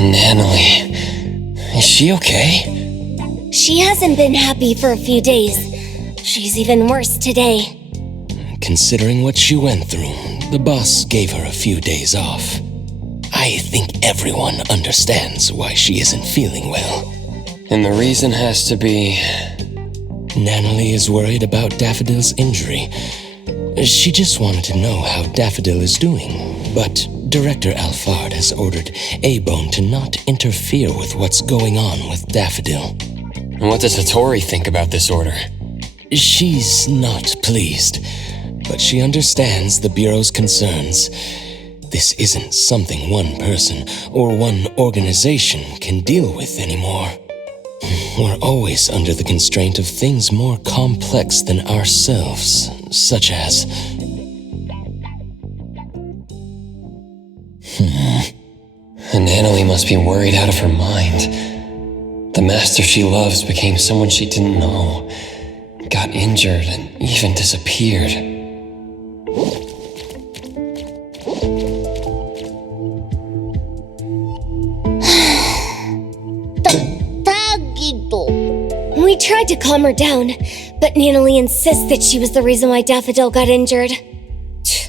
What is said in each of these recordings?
Natalie, is she okay? She hasn't been happy for a few days. She's even worse today. Considering what she went through, the boss gave her a few days off. I think everyone understands why she isn't feeling well. And the reason has to be... Natalie is worried about Daffodil's injury. She just wanted to know how Daffodil is doing, but Director Alphard has ordered A-Bone to not interfere with what's going on with Daffodil. And what does Hattori think about this order? She's not pleased, but she understands the Bureau's concerns. This isn't something one person or one organization can deal with anymore. We're always under the constraint of things more complex than ourselves, such as... Natalie must be worried out of her mind. The master she loves became someone she didn't know, got injured, and even disappeared. We tried to calm her down, but Natalie insists that she was the reason why Daffodil got injured.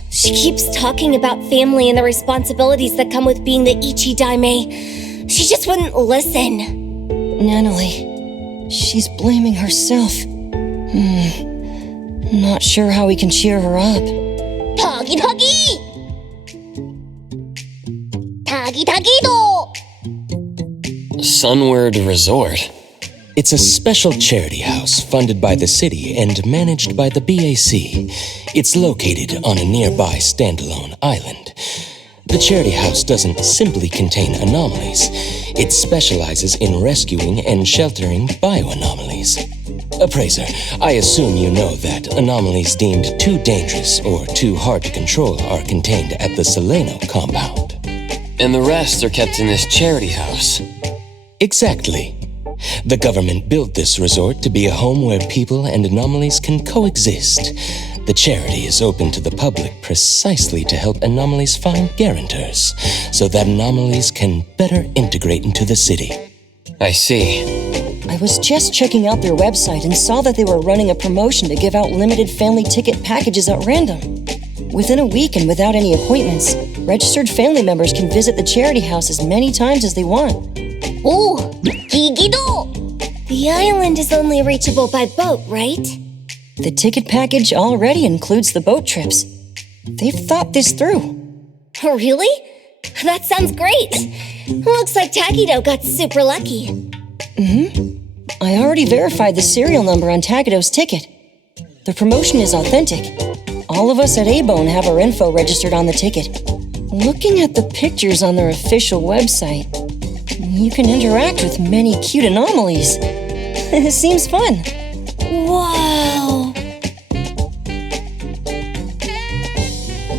She keeps talking about family and the responsibilities that come with being the Ichi-Daime. She just wouldn't listen. Natalie, she's blaming herself. Not sure how we can cheer her up. Tagi Tagi! Tagi Tagi-do! Sunward Resort? It's a special charity house funded by the city and managed by the BAC. It's located on a nearby standalone island. The charity house doesn't simply contain anomalies. It specializes in rescuing and sheltering bioanomalies. Appraiser, I assume you know that anomalies deemed too dangerous or too hard to control are contained at the Seleno compound. And the rest are kept in this charity house. Exactly. The government built this resort to be a home where people and anomalies can coexist. The charity is open to the public precisely to help anomalies find guarantors, so that anomalies can better integrate into the city. I see. I was just checking out their website and saw that they were running a promotion to give out limited family ticket packages at random. Within a week and without any appointments, registered family members can visit the charity house as many times as they want. Oh, Gigido! The island is only reachable by boat, right? The ticket package already includes the boat trips. They've thought this through. Oh, really? That sounds great. Looks like Tagido got super lucky. I already verified the serial number on Tagido's ticket. The promotion is authentic. All of us at A-Bone have our info registered on the ticket. Looking at the pictures on their official website, you can interact with many cute anomalies. It seems fun. Wow!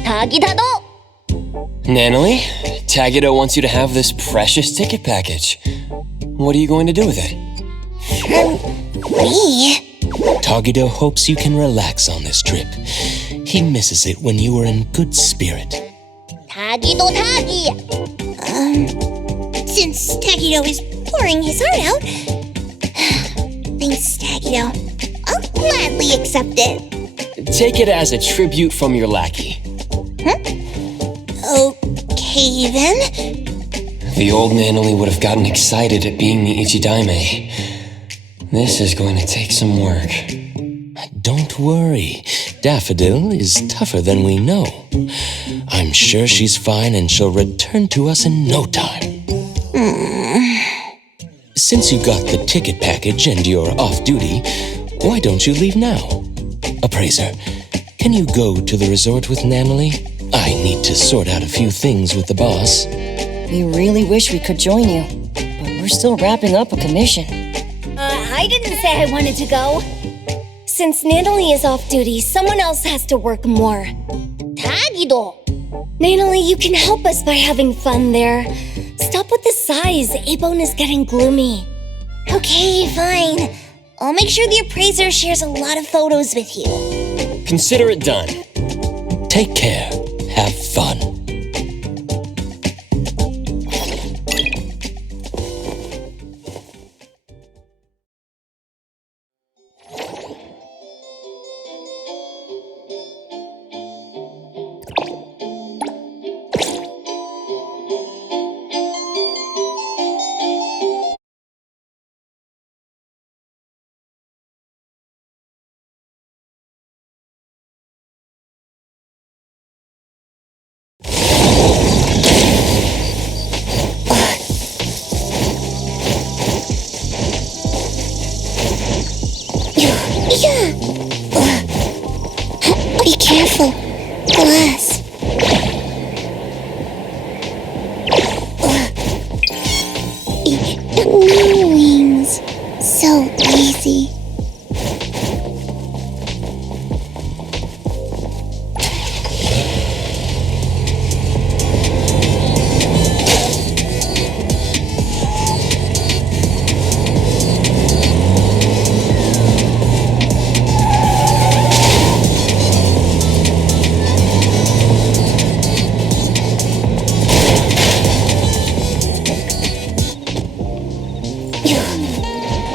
Tagidado! Natalie, Tagido wants you to have this precious ticket package. What are you going to do with it? Me? Tagido hopes you can relax on this trip. He misses it when you were in good spirit. Tagido Tagi! Since Tagido is pouring his heart out... Thanks, Tagido. I'll gladly accept it. Take it as a tribute from your lackey. Okay, then. The old Natalie would have gotten excited at being the Ichi-Daime. This is going to take some work. Don't worry. Daffodil is tougher than we know. I'm sure she's fine and she'll return to us in no time. Since you got the ticket package and you're off duty, why don't you leave now? Appraiser, can you go to the resort with Natalie? I need to sort out a few things with the boss. We really wish we could join you, but we're still wrapping up a commission. I didn't say I wanted to go. Since Natalie is off duty, someone else has to work more. Tagido! Natalie, you can help us by having fun there. Stop with the sighs. A-Bone is getting gloomy. Okay, fine. I'll make sure the appraiser shares a lot of photos with you. Consider it done. Take care. Have fun. Yeah. Be careful. Glass. New wings. So easy.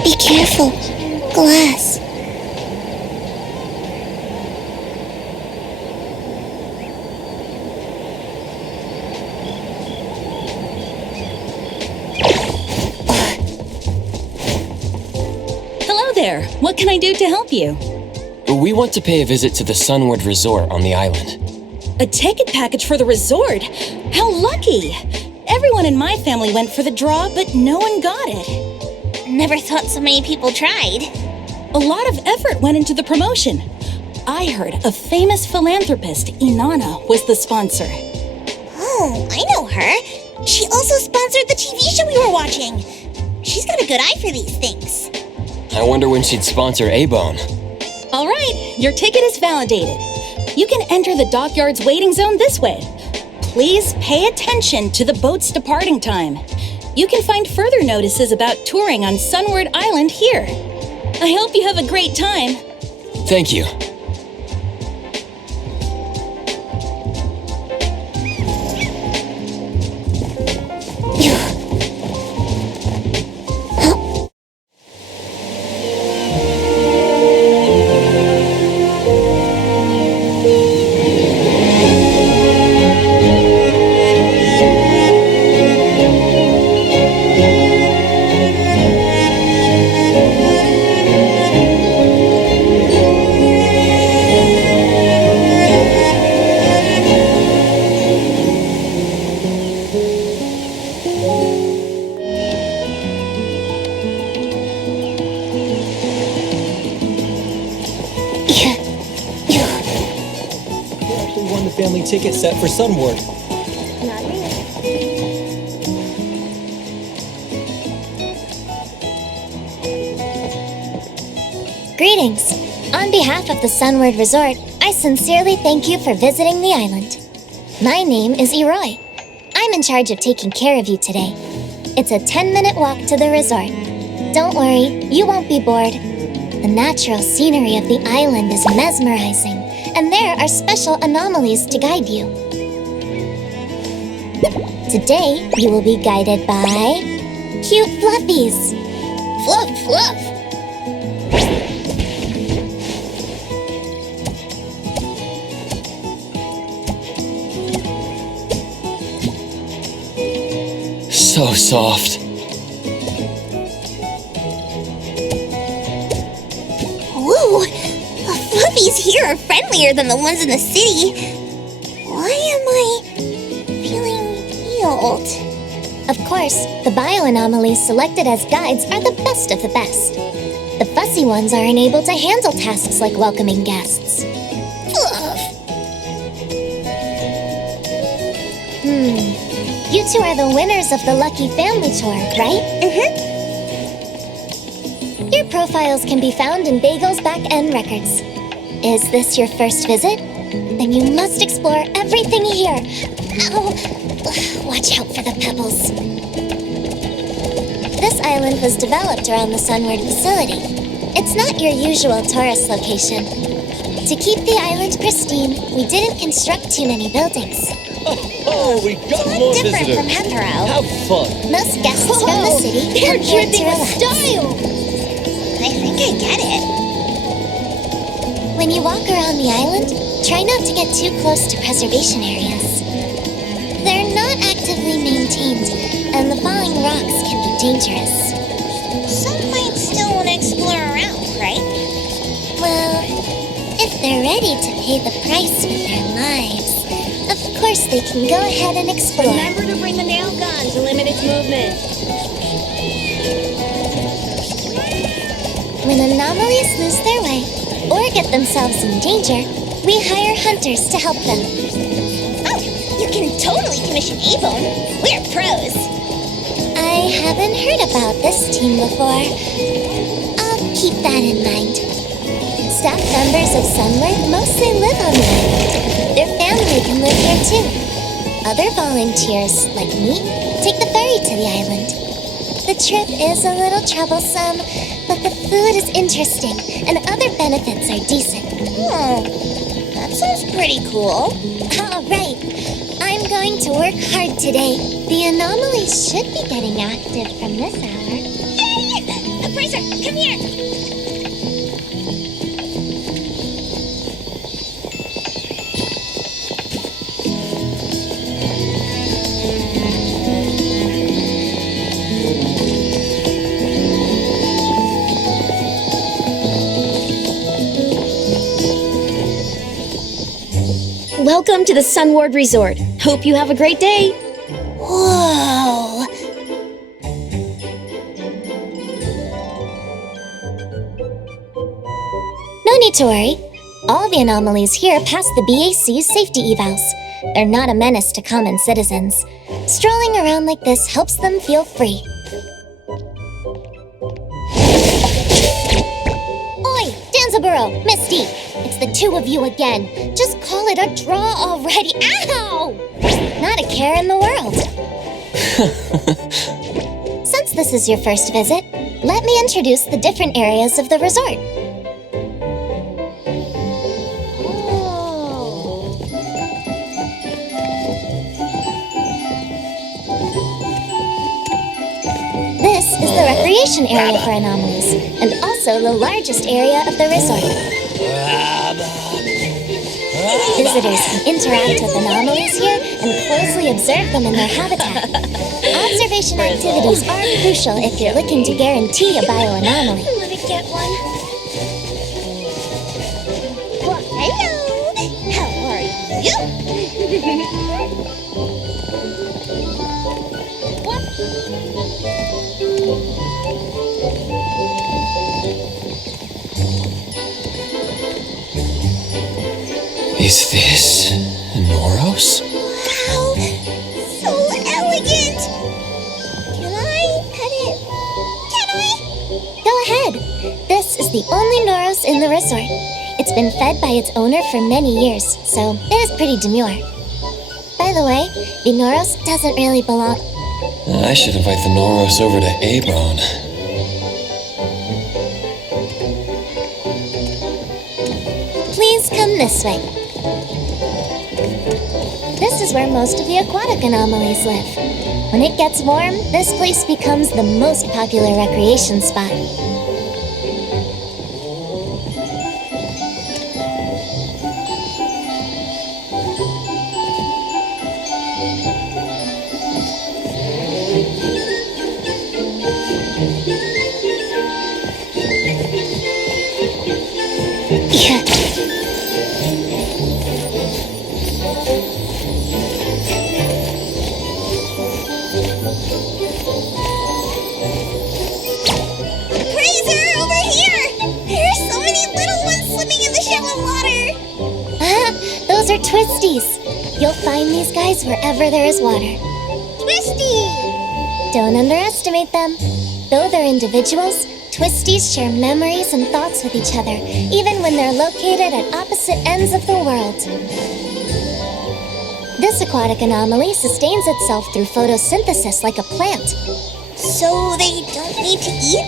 Be careful. Glass. Hello there. What can I do to help you? We want to pay a visit to the Sunward Resort on the island. A ticket package for the resort? How lucky! Everyone in my family went for the draw, but no one got it. Never thought so many people tried. A lot of effort went into the promotion. I heard a famous philanthropist, Inanna, was the sponsor. Oh, I know her. She also sponsored the TV show we were watching. She's got a good eye for these things. I wonder when she'd sponsor A-Bone. All right, your ticket is validated. You can enter the dockyard's waiting zone this way. Please pay attention to the boat's departing time. You can find further notices about touring on Sunward Island here. I hope you have a great time. Thank you. Family ticket set for Sunward. Greetings. On behalf of the Sunward Resort, I sincerely thank you for visiting the island. My name is Eroy. I'm in charge of taking care of you today. It's a 10-minute walk to the resort. Don't worry, you won't be bored. The natural scenery of the island is mesmerizing, and there are special anomalies to guide you. Today, you will be guided by cute fluffies. Fluff, fluff. So soft. Whoa! The fluffies here are friendlier than the ones in the city. Why am I feeling healed? Of course, the bioanomalies selected as guides are the best of the best. The fussy ones are unable to handle tasks like welcoming guests. Fluff! You two are the winners of the Lucky Family Tour, right? Your profiles can be found in Bagel's back-end records. Is this your first visit? Then you must explore everything here. Ow! Watch out for the pebbles. This island was developed around the Sunward facility. It's not your usual tourist location. To keep the island pristine, we didn't construct too many buildings. Oh, we got more Different visitors. from Hetero. How fun. Most guests from the city They're come here to dripping with relax. style! I think I get it. When you walk around the island, try not to get too close to preservation areas. They're not actively maintained, and the falling rocks can be dangerous. Some might still want to explore around, right? Well, if they're ready to pay the price with their lives, of course they can go ahead and explore. Remember to bring the nail gun to limit its movement. When anomalies lose their way or get themselves in danger, we hire hunters to help them. Oh, you can totally commission A-Bone. We're pros. I haven't heard about this team before. I'll keep that in mind. Staff members of Sunward mostly live on the island. Their family can live here too. Other volunteers, like me, take the ferry to the island. The trip is a little troublesome, but the food is interesting and other benefits are decent. Oh, that sounds pretty cool. All right. I'm going to work hard today. The anomalies should be getting active from this hour. Yay! Appraiser, come here. Welcome to the Sunward Resort. Hope you have a great day. Whoa! No need to worry. All the anomalies here pass the BAC's safety evals. They're not a menace to common citizens. Strolling around like this helps them feel free. Oi, Danzaburo, Misty! It's the two of you again. Just call it a draw already. Ow! Not a care in the world. Since this is your first visit, let me introduce the different areas of the resort. This is the recreation area for anomalies, and also the largest area of the resort. Visitors can interact with anomalies here and closely observe them in their habitat. Observation activities are crucial if you're looking to guarantee a bioanomaly. Let me get one. Well, hello. How are you? Is this Noros? Wow, so elegant. Can I pet it? Can I? Go ahead. This is the only Noros in the resort. It's been fed by its owner for many years, so it is pretty demure. By the way, the Noros doesn't really belong. I should invite the Noros over to Abron. Please come this way. This is where most of the aquatic anomalies live. When it gets warm, this place becomes the most popular recreation spot. Yeah. Appraiser, over here. There are so many little ones swimming in the shallow water. Those are twisties. You'll find these guys wherever there is water. Twisty. Don't underestimate them. Though they're individuals, twisties share memories and thoughts with each other, even when they're located at opposite ends of the world. This aquatic anomaly sustains itself through photosynthesis like a plant. So they don't need to eat?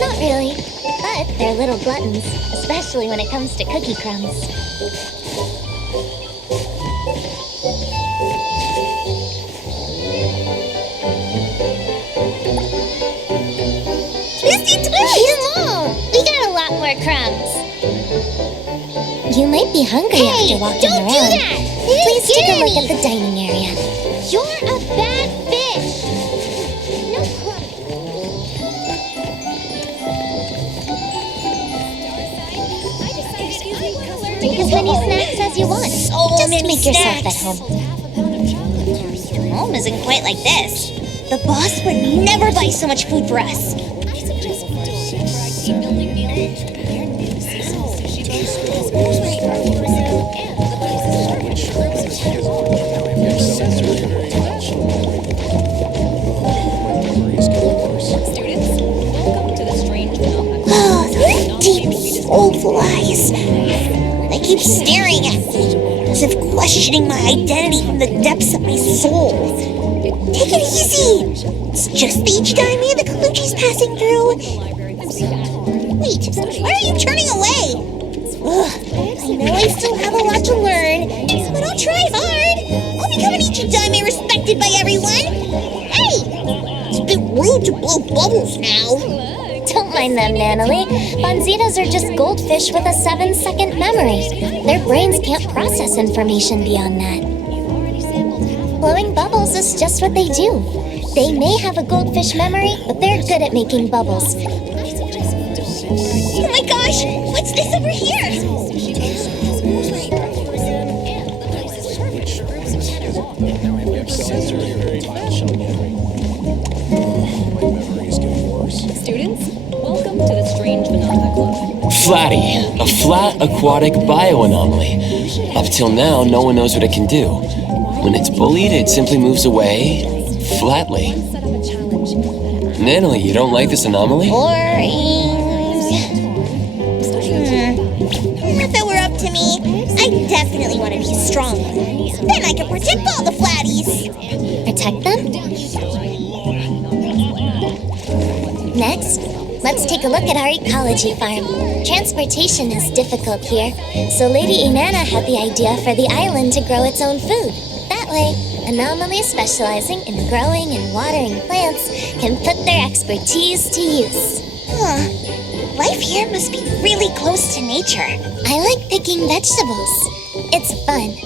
Not really, but they're little gluttons, especially when it comes to cookie crumbs. Twisty twist! Eat them all! We got a lot more crumbs. You might be hungry after walking don't around. do that! Please take a look at the dining area. You're a bad fish! No crumbs. Take as many snacks as you want. Just make yourself at home. Home isn't quite like this. The boss would never buy so much food for us. Oh, those deep, soulful eyes. They keep staring at me, as if questioning my identity from the depths of my soul. Take it easy. It's just the Ichidai the Kaluchi's passing through. Wait, why are you turning away? Ugh, I know I still have a lot to learn, but I'll try hard. I'll become an Ichidai respected by everyone. Hey, it's a bit rude to blow bubbles now. Don't mind them, Nanalie. Bonzitas are just goldfish with a 7-second memory. Their brains can't process information beyond that. Blowing bubbles is just what they do. They may have a goldfish memory, but they're good at making bubbles. Oh my gosh, what's this over here? Students, welcome to the Strange Phenomena Club. Flatty, a flat aquatic bioanomaly. Up till now, no one knows what it can do. When it's bullied, it simply moves away, flatly. Nanalie, you don't like this anomaly? Boring. If it were up to me, I definitely want to be strong. Then I can protect all the flatties. Protect them? Next, let's take a look at our ecology farm. Transportation is difficult here, so Lady Inanna had the idea for the island to grow its own food. That way, anomalies specializing in growing and watering plants can put their expertise to use. Life here must be really close to nature. I like picking vegetables. It's fun.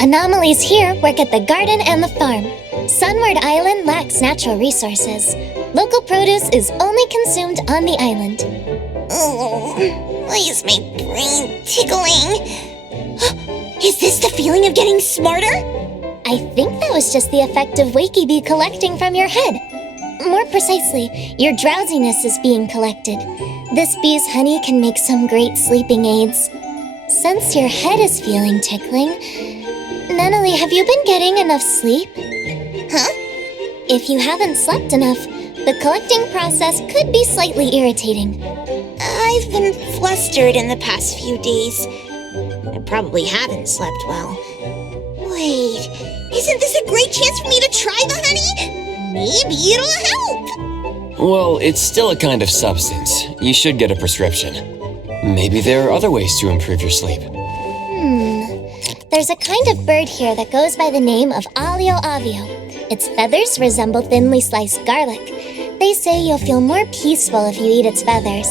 Anomalies here work at the garden and the farm. Sunward Island lacks natural resources. Local produce is only consumed on the island. Oh, why is my brain tickling? Is this the feeling of getting smarter? I think that was just the effect of Wakey Bee collecting from your head. More precisely, your drowsiness is being collected. This bee's honey can make some great sleeping aids. Since your head is feeling tickling, Nanalie, have you been getting enough sleep? Huh? If you haven't slept enough, the collecting process could be slightly irritating. I've been flustered in the past few days. I probably haven't slept well. Wait, isn't this a great chance for me to try the honey? Maybe it'll help. Well, it's still a kind of substance. You should get a prescription. Maybe there are other ways to improve your sleep. There's a kind of bird here that goes by the name of Alio Avio. Its feathers resemble thinly sliced garlic. They say you'll feel more peaceful if you eat its feathers.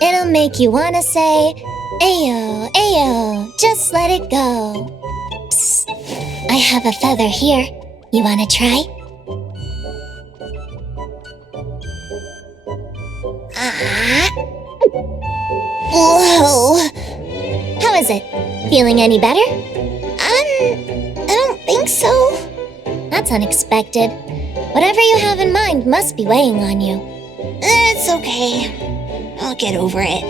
It'll make you want to say, Ayo, Ayo, just let it go. Psst, I have a feather here. You want to try? Whoa. How is it? Feeling any better? I don't think so. That's unexpected. Whatever you have in mind must be weighing on you. It's okay. I'll get over it.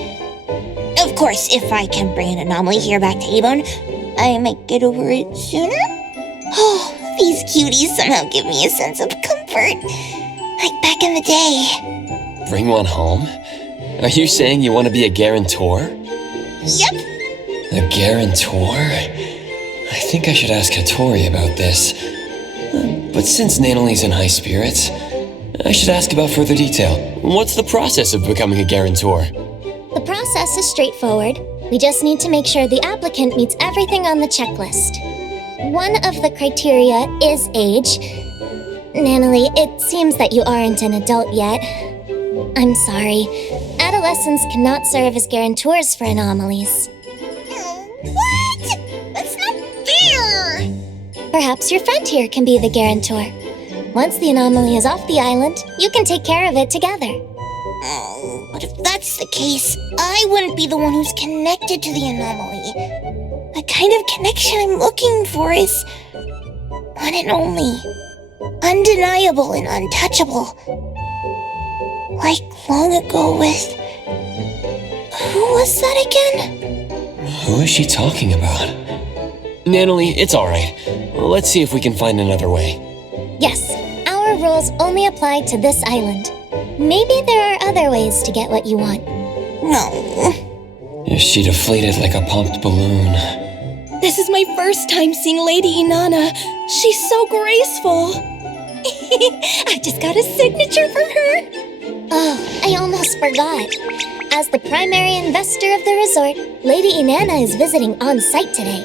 Of course, if I can bring an anomaly here back to Avon, I might get over it sooner. Oh, these cuties somehow give me a sense of comfort. Like back in the day. Bring one home? Are you saying you want to be a guarantor? Yep. A guarantor? I think I should ask Hattori about this. But since Nanali's in high spirits, I should ask about further detail. What's the process of becoming a guarantor? The process is straightforward. We just need to make sure the applicant meets everything on the checklist. One of the criteria is age. Nanali, it seems that you aren't an adult yet. I'm sorry. Adolescents cannot serve as guarantors for anomalies. What? That's not fair! Perhaps your friend here can be the guarantor. Once the anomaly is off the island, you can take care of it together. Oh, but if that's the case, I wouldn't be the one who's connected to the anomaly. The kind of connection I'm looking for is one and only. Undeniable and untouchable. Like long ago with... Who was that again? Who is she talking about? Nanali, it's alright. Let's see if we can find another way. Yes, our rules only apply to this island. Maybe there are other ways to get what you want. No. She deflated like a popped balloon. This is my first time seeing Lady Inanna. She's so graceful. I just got a signature for her. Oh, I almost forgot. As the primary investor of the resort, Lady Inanna is visiting on site today.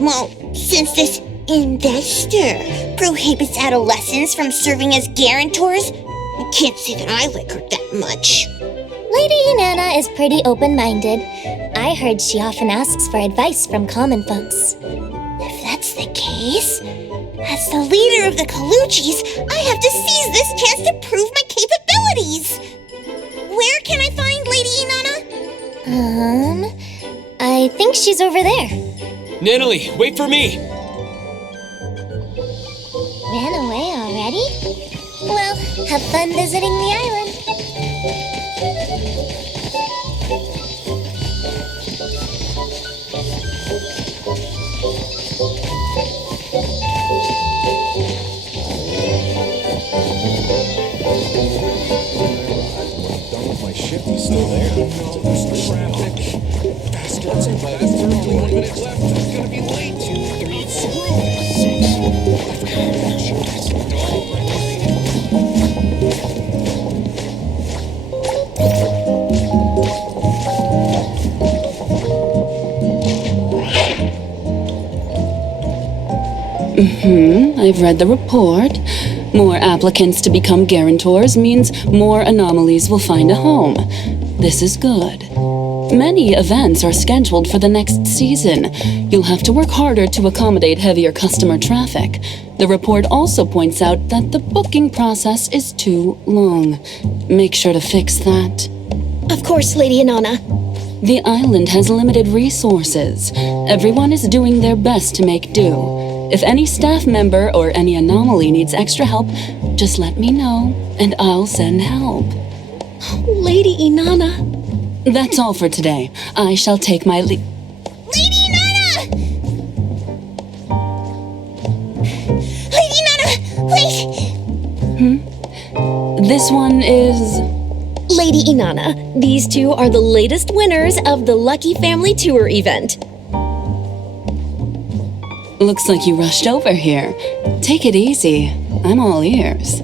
Well, since this investor prohibits adolescents from serving as guarantors, I can't say that I like her that much. Lady Inanna is pretty open-minded. I heard she often asks for advice from common folks. If that's the case, as the leader of the Kaluchis, I have to seize this chance to prove my capabilities. Where can I find Lady Inanna? I think she's over there. Nanali, wait for me! Ran away already? Well, have fun visiting the island. My ship is still there. There's traffic. Faster, faster. Only 1 minute left. I'm gonna be late. I'm screwed. I forgot my I've read the report. More applicants to become guarantors means more anomalies will find a home. This is good. Many events are scheduled for the next season. You'll have to work harder to accommodate heavier customer traffic. The report also points out that the booking process is too long. Make sure to fix that. Of course, Lady Inanna. The island has limited resources. Everyone is doing their best to make do. If any staff member or any anomaly needs extra help, just let me know, and I'll send help. Lady Inanna. That's all for today. I shall take my leave. Lady Inanna! Lady Inanna, wait! This one is... Lady Inanna, these two are the latest winners of the Lucky Family Tour event. Looks like you rushed over here. Take it easy. I'm all ears.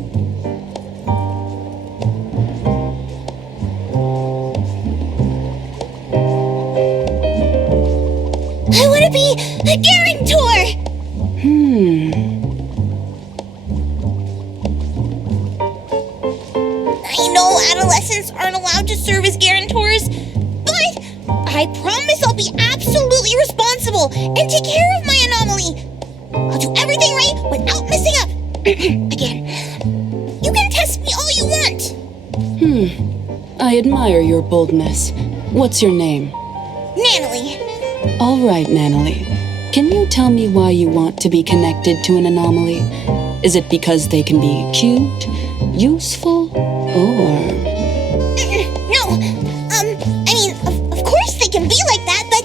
I want to be a guarantor! I know adolescents aren't allowed to serve as guarantors, but I promise I'll be absolutely responsible and take care of my anomaly. I'll do everything right without messing up. Again. You can test me all you want. I admire your boldness. What's your name? Nanali. All right, Nanali. Can you tell me why you want to be connected to an anomaly? Is it because they can be cute, useful, or... No. I mean, of course they can be like that, but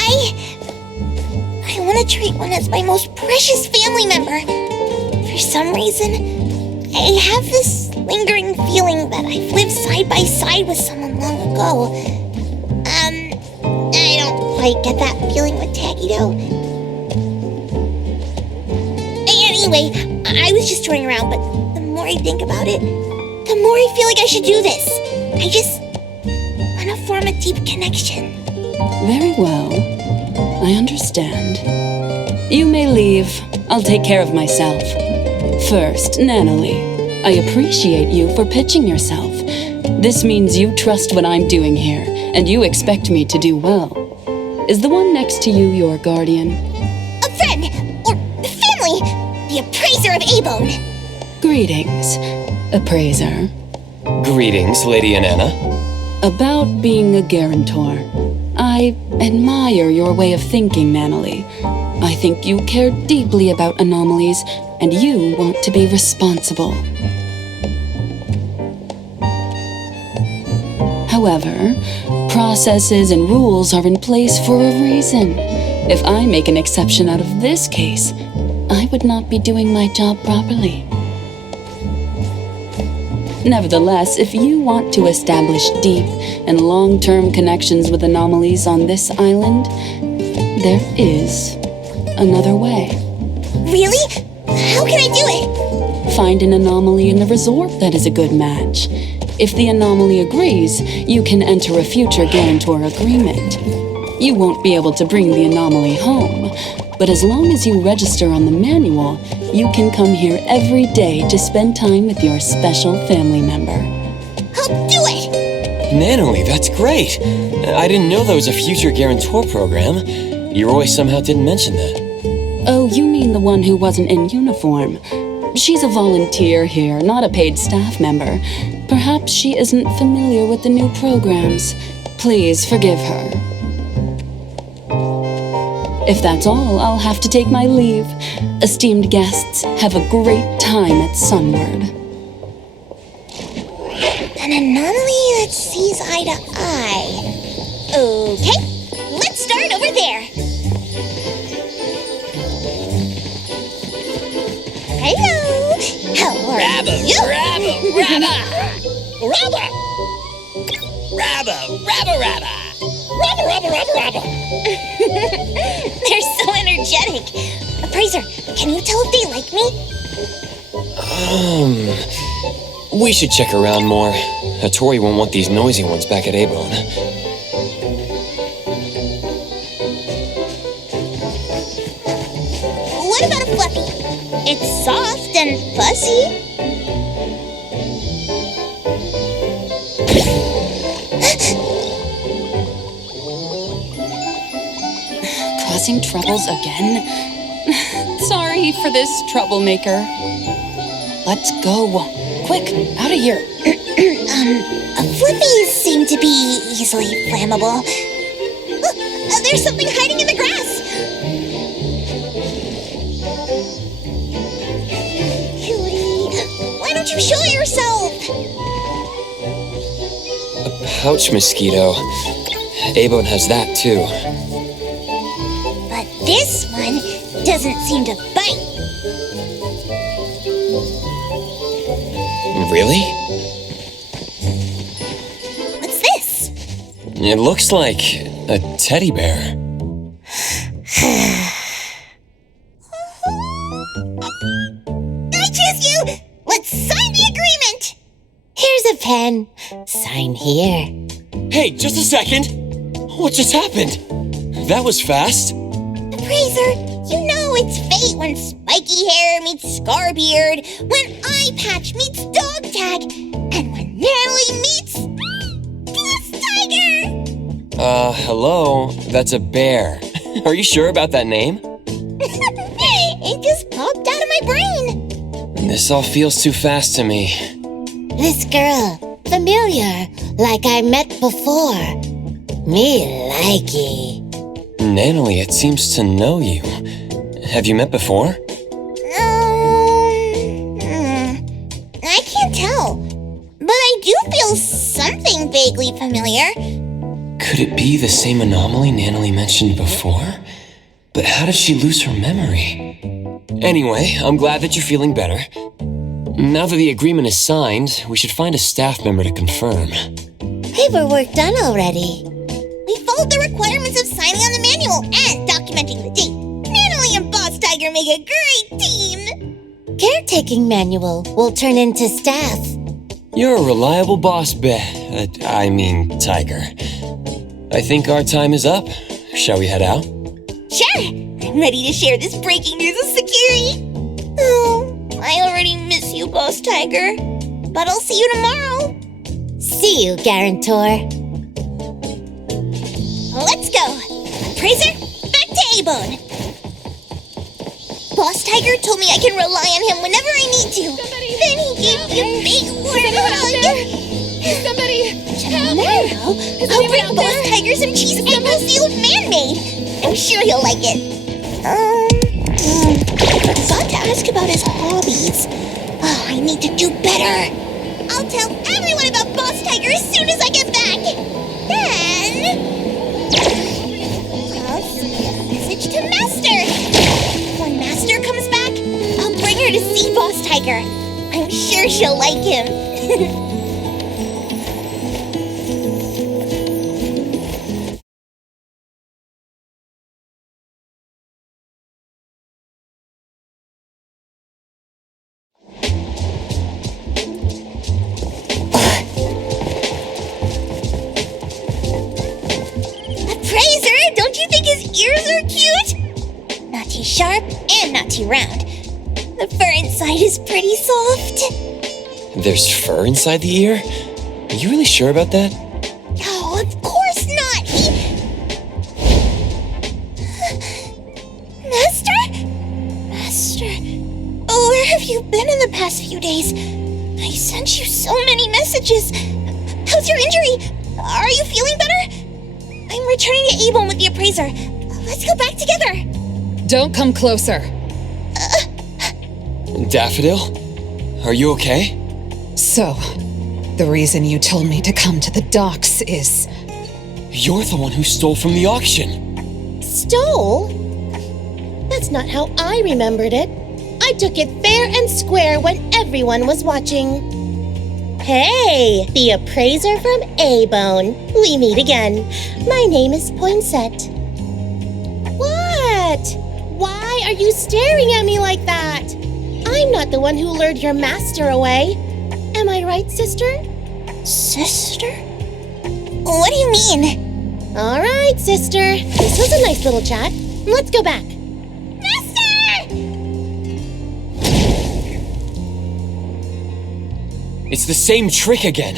I want to treat one as my most precious family member. For some reason, I have this lingering feeling that I've lived side by side with someone long ago. I don't quite get that feeling with Tagido. Anyway, I was just touring around, but the more I think about it, the more I feel like I should do this. I just want to form a deep connection. Very well. I understand. You may leave. I'll take care of myself. First, Nanalie, I appreciate you for pitching yourself. This means you trust what I'm doing here, and you expect me to do well. Is the one next to you your guardian? A friend, or family, the appraiser of Abone. Greetings, appraiser. Greetings, Lady Anana. About being a guarantor. I admire your way of thinking, Nanalie. I think you care deeply about anomalies, and you want to be responsible. However, processes and rules are in place for a reason. If I make an exception out of this case, I would not be doing my job properly. Nevertheless, if you want to establish deep and long-term connections with anomalies on this island, there is another way. Really? How can I do it? Find an anomaly in the resort that is a good match. If the anomaly agrees, you can enter a future guarantor agreement. You won't be able to bring the anomaly home, but as long as you register on the manual, you can come here every day to spend time with your special family member. I'll do it! Nanalie, that's great. I didn't know there was a future guarantor program. Yoroi somehow didn't mention that. Oh, you mean the one who wasn't in uniform. She's a volunteer here, not a paid staff member. Perhaps she isn't familiar with the new programs. Please forgive her. If that's all, I'll have to take my leave. Esteemed guests, have a great time at Sunward. An anomaly that sees eye to eye. Okay, let's start over there. Hello, how are you? They're so energetic. Appraiser, can you tell if they like me? We should check around more. Hattori won't want these noisy ones back at Abone. What about a fluffy? It's soft and fuzzy. Causing troubles again? Sorry for this, troublemaker. Let's go. Quick, out of here. Fluffies seem to be easily flammable. Look, there's something hiding in the grass. Cutie, why don't you show yourself? A pouch mosquito. Abone has that too. But this one doesn't seem to bite. Really? What's this? It looks like a teddy bear. I choose you! Let's sign the agreement! Here's a pen. Sign here. Hey, just a second! What just happened? That was fast. Appraiser, you know it's fate when spiky hair meets Scarbeard, when eye patch meets dog tag, and when Natalie meets Plus Tiger! Hello? That's a bear. Are you sure about that name? It just popped out of my brain. This all feels too fast to me. This girl, familiar, like I met before. Me likey. Nanalie, it seems to know you. Have you met before? I can't tell, but I do feel something vaguely familiar. Could it be the same anomaly Nanalie mentioned before? But how did she lose her memory? Anyway, I'm glad that you're feeling better. Now that the agreement is signed, we should find a staff member to confirm. Paperwork done already. We followed the requirements of signing on the manual and documenting the date. Natalie and Boss Tiger make a great team. Caretaking manual will turn into staff. You're a reliable boss, Tiger. I think our time is up. Shall we head out? Sure, I'm ready to share this breaking news with security. Oh, I already miss you, Boss Tiger. But I'll see you tomorrow. See you, Guarantor. Let's go. Appraiser, back to A-Bone. Boss Tiger told me I can rely on him whenever I need to. Then he gave me a big warm hug. Tomorrow, I'll bring Boss Tiger some cheese apple sealed man-made. I'm sure he'll like it. Thought to ask about his hobbies. Oh, I need to do better. I'll tell everyone about Boss Tiger as soon as I get back. Then... I'll send a message to Master. When Master comes back, I'll bring her to see Boss Tiger. I'm sure she'll like him. Appraiser, don't you think his ears are cute? Not too sharp and not too round. The fur inside is pretty soft. There's fur inside the ear? Are you really sure about that? Oh, of course not. Master? Oh, where have you been in the past few days? I sent you so many messages. How's your injury? Are you feeling better? I'm returning to A-Bone with the appraiser. Let's go back together. Don't come closer. Daffodil? Are you okay? So, the reason you told me to come to the docks is... You're the one who stole from the auction. Stole? That's not how I remembered it. I took it fair and square when everyone was watching. Hey, the appraiser from A-Bone. We meet again. My name is Poinsett. What? Why are you staring at me like that? I'm not the one who lured your master away. Am I right, sister? Sister? What do you mean? All right, sister. This was a nice little chat. Let's go back. Master! It's the same trick again.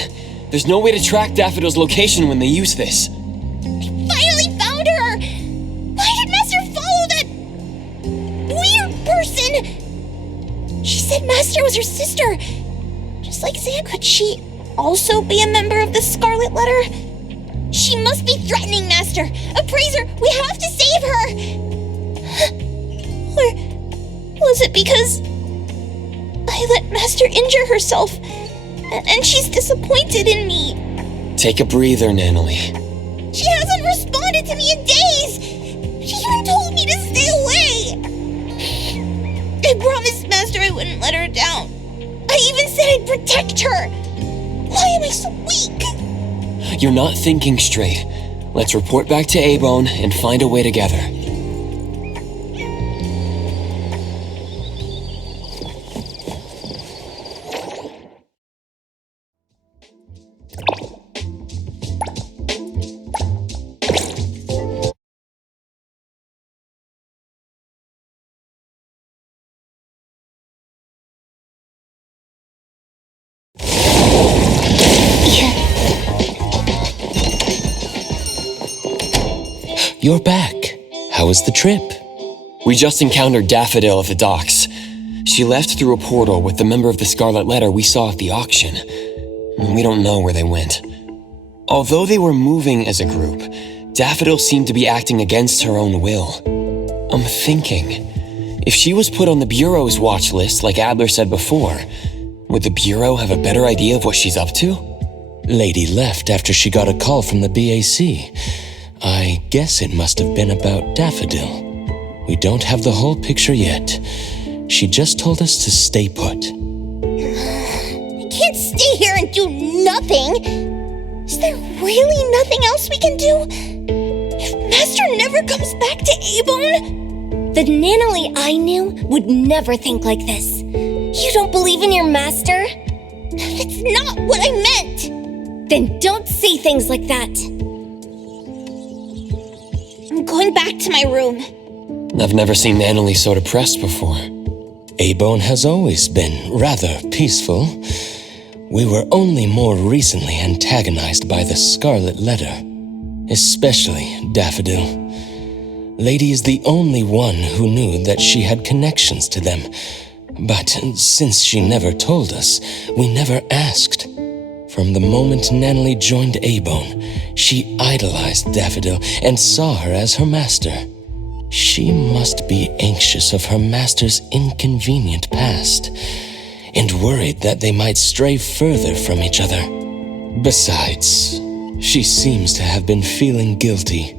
There's no way to track Daffodil's location when they use this. Finally found her! Why did Master follow that weird person? She said Master was her sister. Just like Zan, could she also be a member of the Scarlet Letter? She must be threatening Master. Appraiser, we have to save her! Or was it because I let Master injure herself and she's disappointed in me? Take a breather, Natalie. She hasn't responded to me in days! She even told me to stay away! I promised Master I wouldn't let her down. I even said I'd protect her! Why am I so weak? You're not thinking straight. Let's report back to A-Bone and find a way together. You're back. How was the trip? We just encountered Daffodil at the docks. She left through a portal with the member of the Scarlet Letter we saw at the auction. We don't know where they went. Although they were moving as a group, Daffodil seemed to be acting against her own will. I'm thinking, if she was put on the Bureau's watch list like Adler said before, would the Bureau have a better idea of what she's up to? Lady left after she got a call from the BAC. I guess it must have been about Daffodil. We don't have the whole picture yet. She just told us to stay put. I can't stay here and do nothing. Is there really nothing else we can do? Master never comes back to Abone? The Nanalie I knew would never think like this. You don't believe in your master? That's not what I meant! Then don't say things like that. I'm going back to my room. I've never seen Nanalie so depressed before. Abone has always been rather peaceful. We were only more recently antagonized by the Scarlet Letter, especially Daffodil. Lady is the only one who knew that she had connections to them, but since she never told us, we never asked. From the moment Nanalie joined Abone, she idolized Daffodil and saw her as her master. She must be anxious of her master's inconvenient past, and worried that they might stray further from each other. Besides, she seems to have been feeling guilty,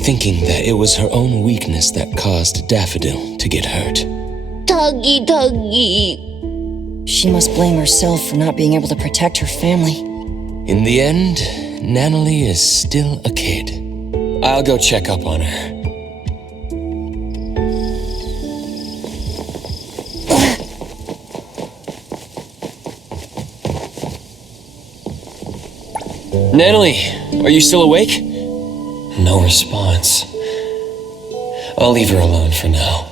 thinking that it was her own weakness that caused Daffodil to get hurt. Tuggy. She must blame herself for not being able to protect her family. In the end, Nanalie is still a kid. I'll go check up on her. Nanalie, are you still awake? No response. I'll leave her alone for now.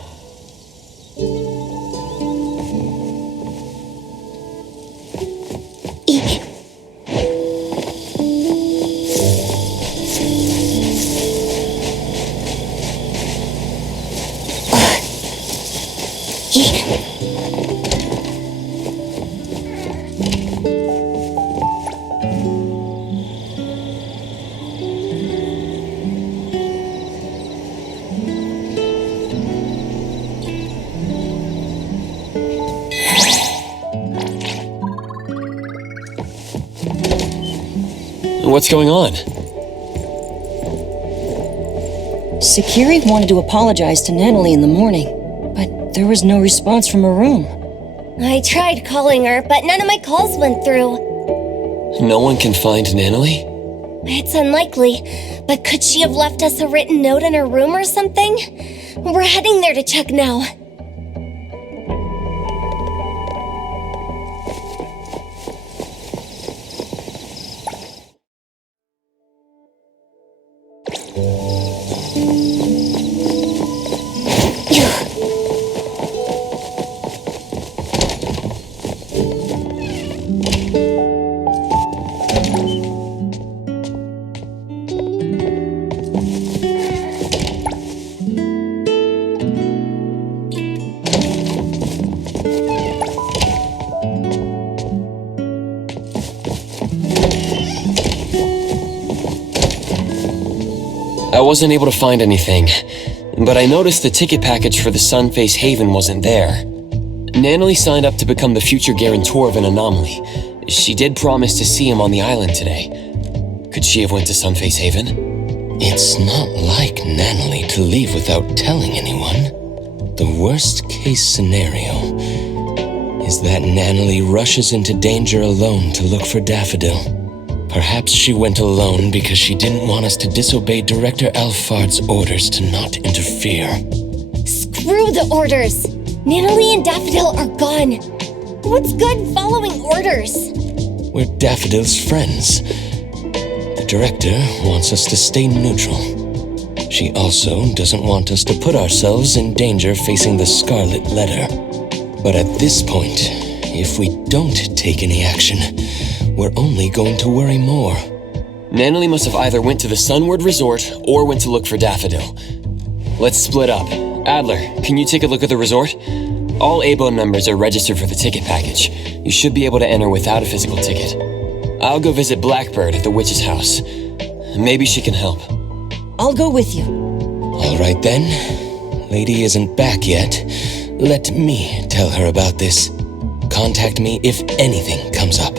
What's going on? Sakiri wanted to apologize to Nanalie in the morning, but there was no response from her room. I tried calling her, but none of my calls went through. No one can find Nanalie? It's unlikely, but could she have left us a written note in her room or something? We're heading there to check now. I wasn't able to find anything, but I noticed the ticket package for the Sunface Haven wasn't there. Nanalie signed up to become the future guarantor of an anomaly. She did promise to see him on the island today. Could she have went to Sunface Haven? It's not like Nanalie to leave without telling anyone. The worst case scenario is that Nanalie rushes into danger alone to look for Daffodil. Perhaps she went alone because she didn't want us to disobey Director Alfard's orders to not interfere. Screw the orders! Nanalie and Daffodil are gone. What's good following orders? We're Daffodil's friends. The Director wants us to stay neutral. She also doesn't want us to put ourselves in danger facing the Scarlet Letter. But at this point, if we don't take any action, we're only going to worry more. Nanalie must have either went to the Sunward Resort or went to look for Daffodil. Let's split up. Adler, can you take a look at the resort? All Abone members are registered for the ticket package. You should be able to enter without a physical ticket. I'll go visit Blackbird at the witch's house. Maybe she can help. I'll go with you. All right then. Lady isn't back yet. Let me tell her about this. Contact me if anything comes up.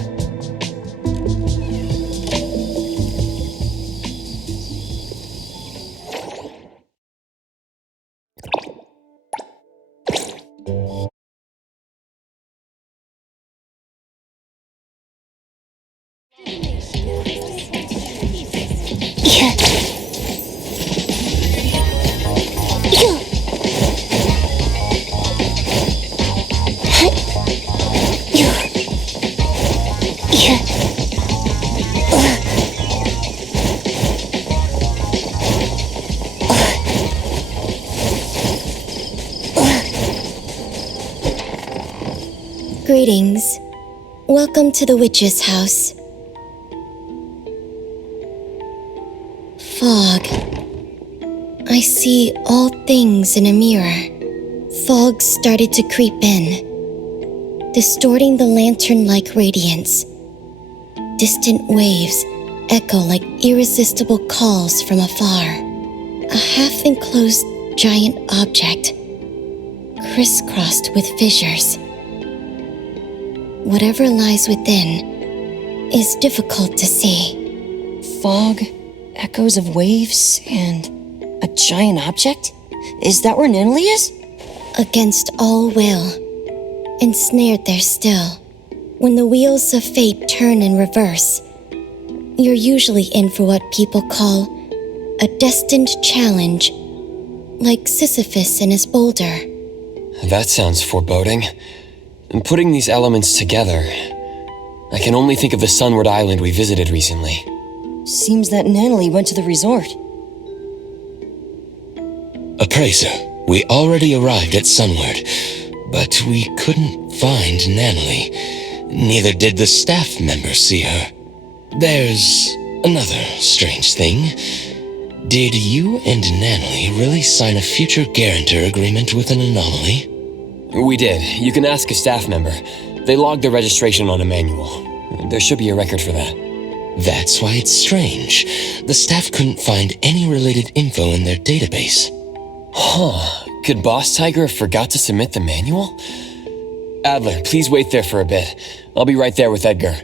Greetings. Welcome to the witch's house. Fog. I see all things in a mirror. Fog started to creep in, distorting the lantern-like radiance. Distant waves echo like irresistible calls from afar. A half-enclosed giant object, crisscrossed with fissures. Whatever lies within is difficult to see. Fog, echoes of waves, and a giant object? Is that where Natalie is? Against all will, ensnared there still. When the wheels of fate turn in reverse, you're usually in for what people call a destined challenge, like Sisyphus and his boulder. That sounds foreboding. And putting these elements together, I can only think of the Sunward Island we visited recently. Seems that Natalie went to the resort. Appraiser, we already arrived at Sunward, but we couldn't find Natalie. Neither did the staff member see her. There's another strange thing. Did you and Natalie really sign a future guarantor agreement with an anomaly? We did. You can ask a staff member. They logged the registration on a manual. There should be a record for that. That's why it's strange. The staff couldn't find any related info in their database. Huh. Could Boss Tiger have forgot to submit the manual? Adler, please wait there for a bit. I'll be right there with Edgar.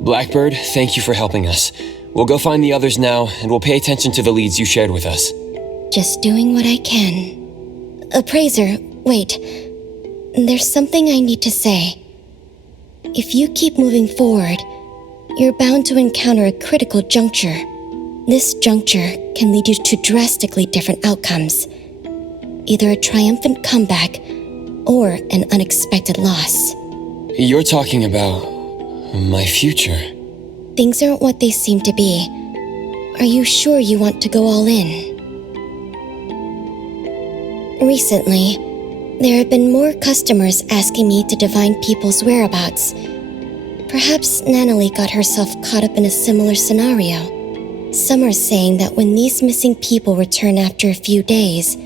Blackbird, thank you for helping us. We'll go find the others now, and we'll pay attention to the leads you shared with us. Just doing what I can. Appraiser, wait. There's something I need to say. If you keep moving forward, you're bound to encounter a critical juncture. This juncture can lead you to drastically different outcomes. Either a triumphant comeback or an unexpected loss. You're talking about my future. Things aren't what they seem to be. Are you sure you want to go all in? Recently, there have been more customers asking me to divine people's whereabouts. Perhaps Natalie got herself caught up in a similar scenario. Some are saying that when these missing people return after a few days,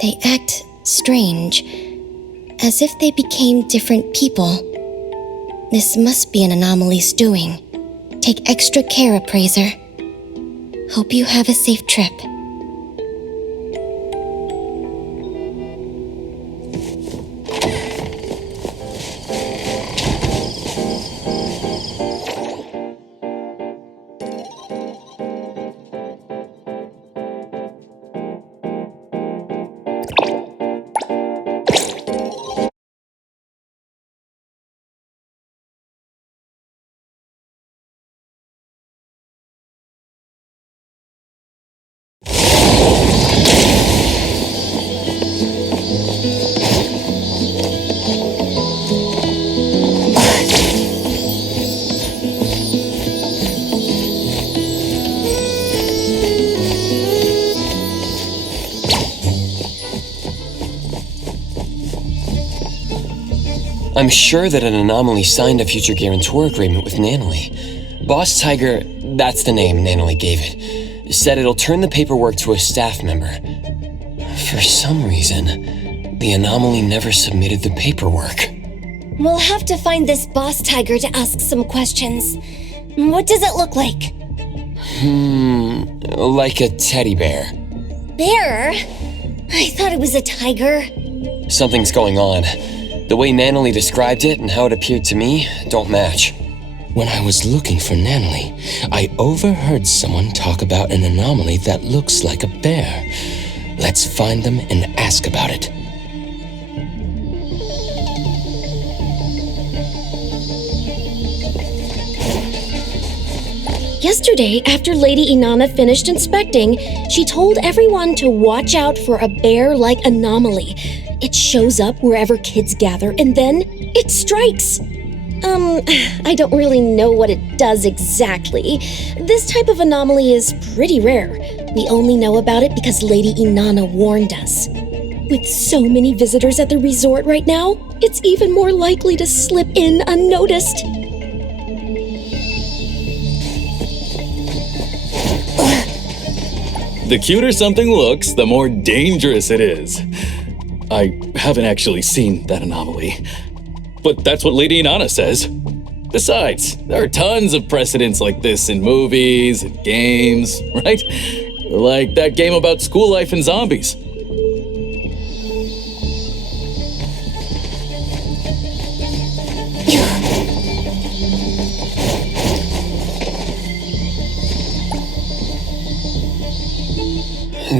they act strange, as if they became different people. This must be an anomaly's doing. Take extra care, Appraiser. Hope you have a safe trip. I'm sure that an anomaly signed a future guarantor agreement with Natalie. Boss Tiger, that's the name Natalie gave it, said it'll turn the paperwork to a staff member. For some reason, the anomaly never submitted the paperwork. We'll have to find this Boss Tiger to ask some questions. What does it look like? Like a teddy bear. Bear? I thought it was a tiger. Something's going on. The way Natalie described it and how it appeared to me don't match. When I was looking for Natalie, I overheard someone talk about an anomaly that looks like a bear. Let's find them and ask about it. Yesterday, after Lady Inanna finished inspecting, she told everyone to watch out for a bear-like anomaly. It shows up wherever kids gather, and then it strikes. I don't really know what it does exactly. This type of anomaly is pretty rare. We only know about it because Lady Inanna warned us. With so many visitors at the resort right now, it's even more likely to slip in unnoticed. The cuter something looks, the more dangerous it is. I haven't actually seen that anomaly, but that's what Lady Inanna says. Besides, there are tons of precedents like this in movies and games, right? Like that game about school life and zombies.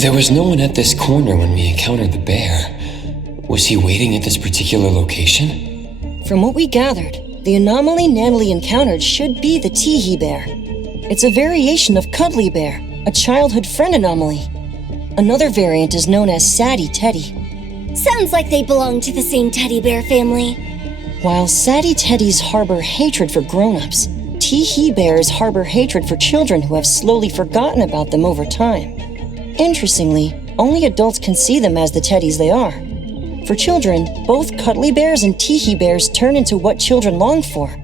There was no one at this corner when we encountered the bear. Was he waiting at this particular location? From what we gathered, the anomaly Natalie encountered should be the Teehee bear. It's a variation of Cuddly Bear, a childhood friend anomaly. Another variant is known as Sadie Teddy. Sounds like they belong to the same teddy bear family. While Sadie Teddies harbor hatred for grown-ups, Teehee bears harbor hatred for children who have slowly forgotten about them over time. Interestingly, only adults can see them as the teddies they are. For children, both Cuddly Bears and Teehee bears turn into what children long for.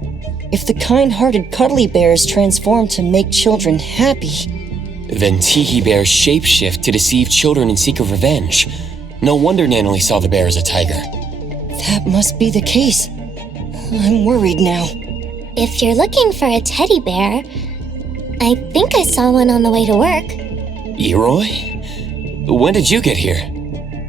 If the kind-hearted Cuddly Bears transform to make children happy, then Teehee bears shapeshift to deceive children and seek a revenge. No wonder Natalie saw the bear as a tiger. That must be the case. I'm worried now. If you're looking for a teddy bear, I think I saw one on the way to work. Eroy? When did you get here?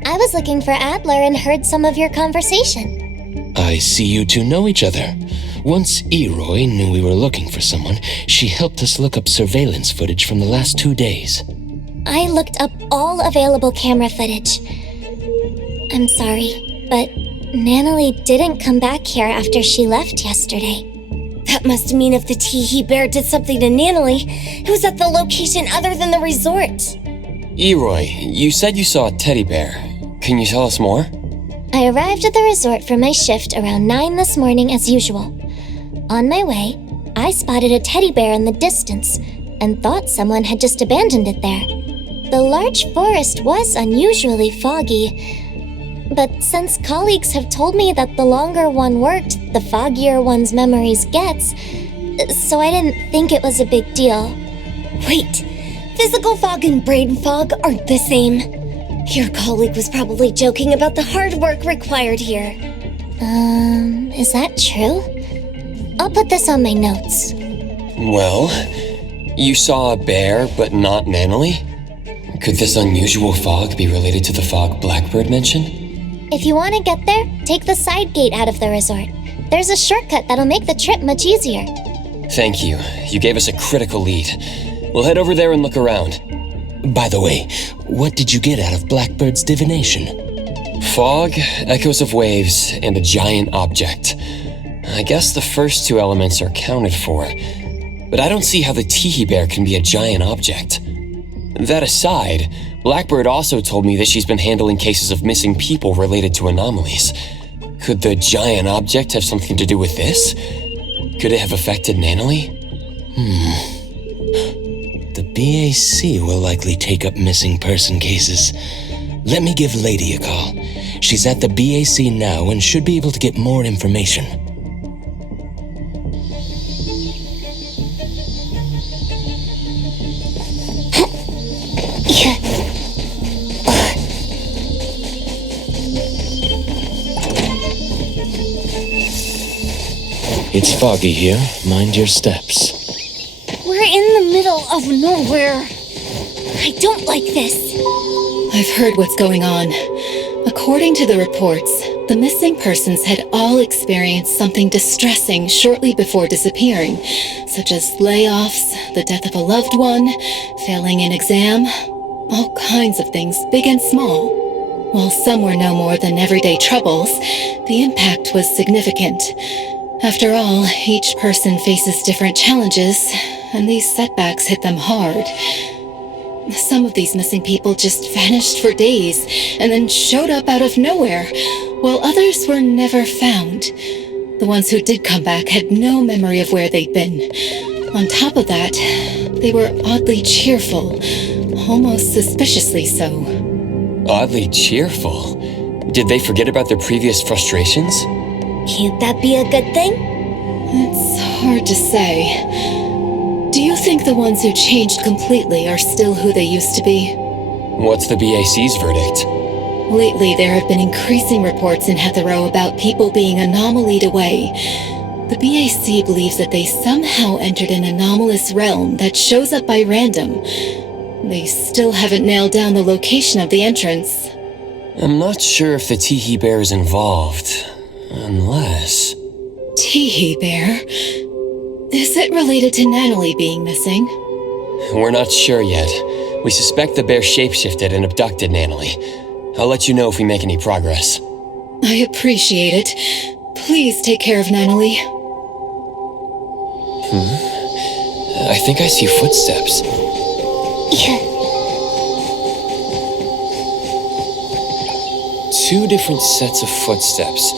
I was looking for Adler and heard some of your conversation. I see you two know each other. Once Eroy knew we were looking for someone, she helped us look up surveillance footage from the last 2 days. I looked up all available camera footage. I'm sorry, but Natalie didn't come back here after she left yesterday. That must mean if the Teehee bear did something to Natalie, it was at the location other than the resort. Eroy, you said you saw a teddy bear. Can you tell us more? I arrived at the resort for my shift around 9 this morning as usual. On my way, I spotted a teddy bear in the distance and thought someone had just abandoned it there. The large forest was unusually foggy, but since colleagues have told me that the longer one worked, the foggier one's memories gets, so I didn't think it was a big deal. Wait, physical fog and brain fog aren't the same. Your colleague was probably joking about the hard work required here. Is that true? I'll put this on my notes. Well, you saw a bear, but not Natalie? Could this unusual fog be related to the fog Blackbird mentioned? If you want to get there, take the side gate out of the resort. There's a shortcut that'll make the trip much easier. Thank you. You gave us a critical lead. We'll head over there and look around. By the way, what did you get out of Blackbird's divination? Fog, echoes of waves, and a giant object. I guess the first two elements are accounted for, but I don't see how the Teehee bear can be a giant object. That aside, Blackbird also told me that she's been handling cases of missing people related to anomalies. Could the giant object have something to do with this? Could it have affected Natalie? The BAC will likely take up missing person cases. Let me give Lady a call. She's at the BAC now and should be able to get more information. It's foggy here. Mind your steps. We're in the middle of nowhere. I don't like this. I've heard what's going on. According to the reports, the missing persons had all experienced something distressing shortly before disappearing, such as layoffs, the death of a loved one, failing an exam, all kinds of things, big and small. While some were no more than everyday troubles, the impact was significant. After all, each person faces different challenges, and these setbacks hit them hard. Some of these missing people just vanished for days and then showed up out of nowhere, while others were never found. The ones who did come back had no memory of where they'd been. On top of that, they were oddly cheerful, almost suspiciously so. Oddly cheerful? Did they forget about their previous frustrations? Can't that be a good thing? It's hard to say. Do you think the ones who changed completely are still who they used to be? What's the BAC's verdict? Lately, there have been increasing reports in Heathrow about people being anomalied away. The BAC believes that they somehow entered an anomalous realm that shows up by random. They still haven't nailed down the location of the entrance. I'm not sure if the Teehee Bear is involved, unless... Teehee Bear? Is it related to Natalie being missing? We're not sure yet. We suspect the bear shapeshifted and abducted Natalie. I'll let you know if we make any progress. I appreciate it. Please take care of Natalie. I think I see footsteps. Two different sets of footsteps.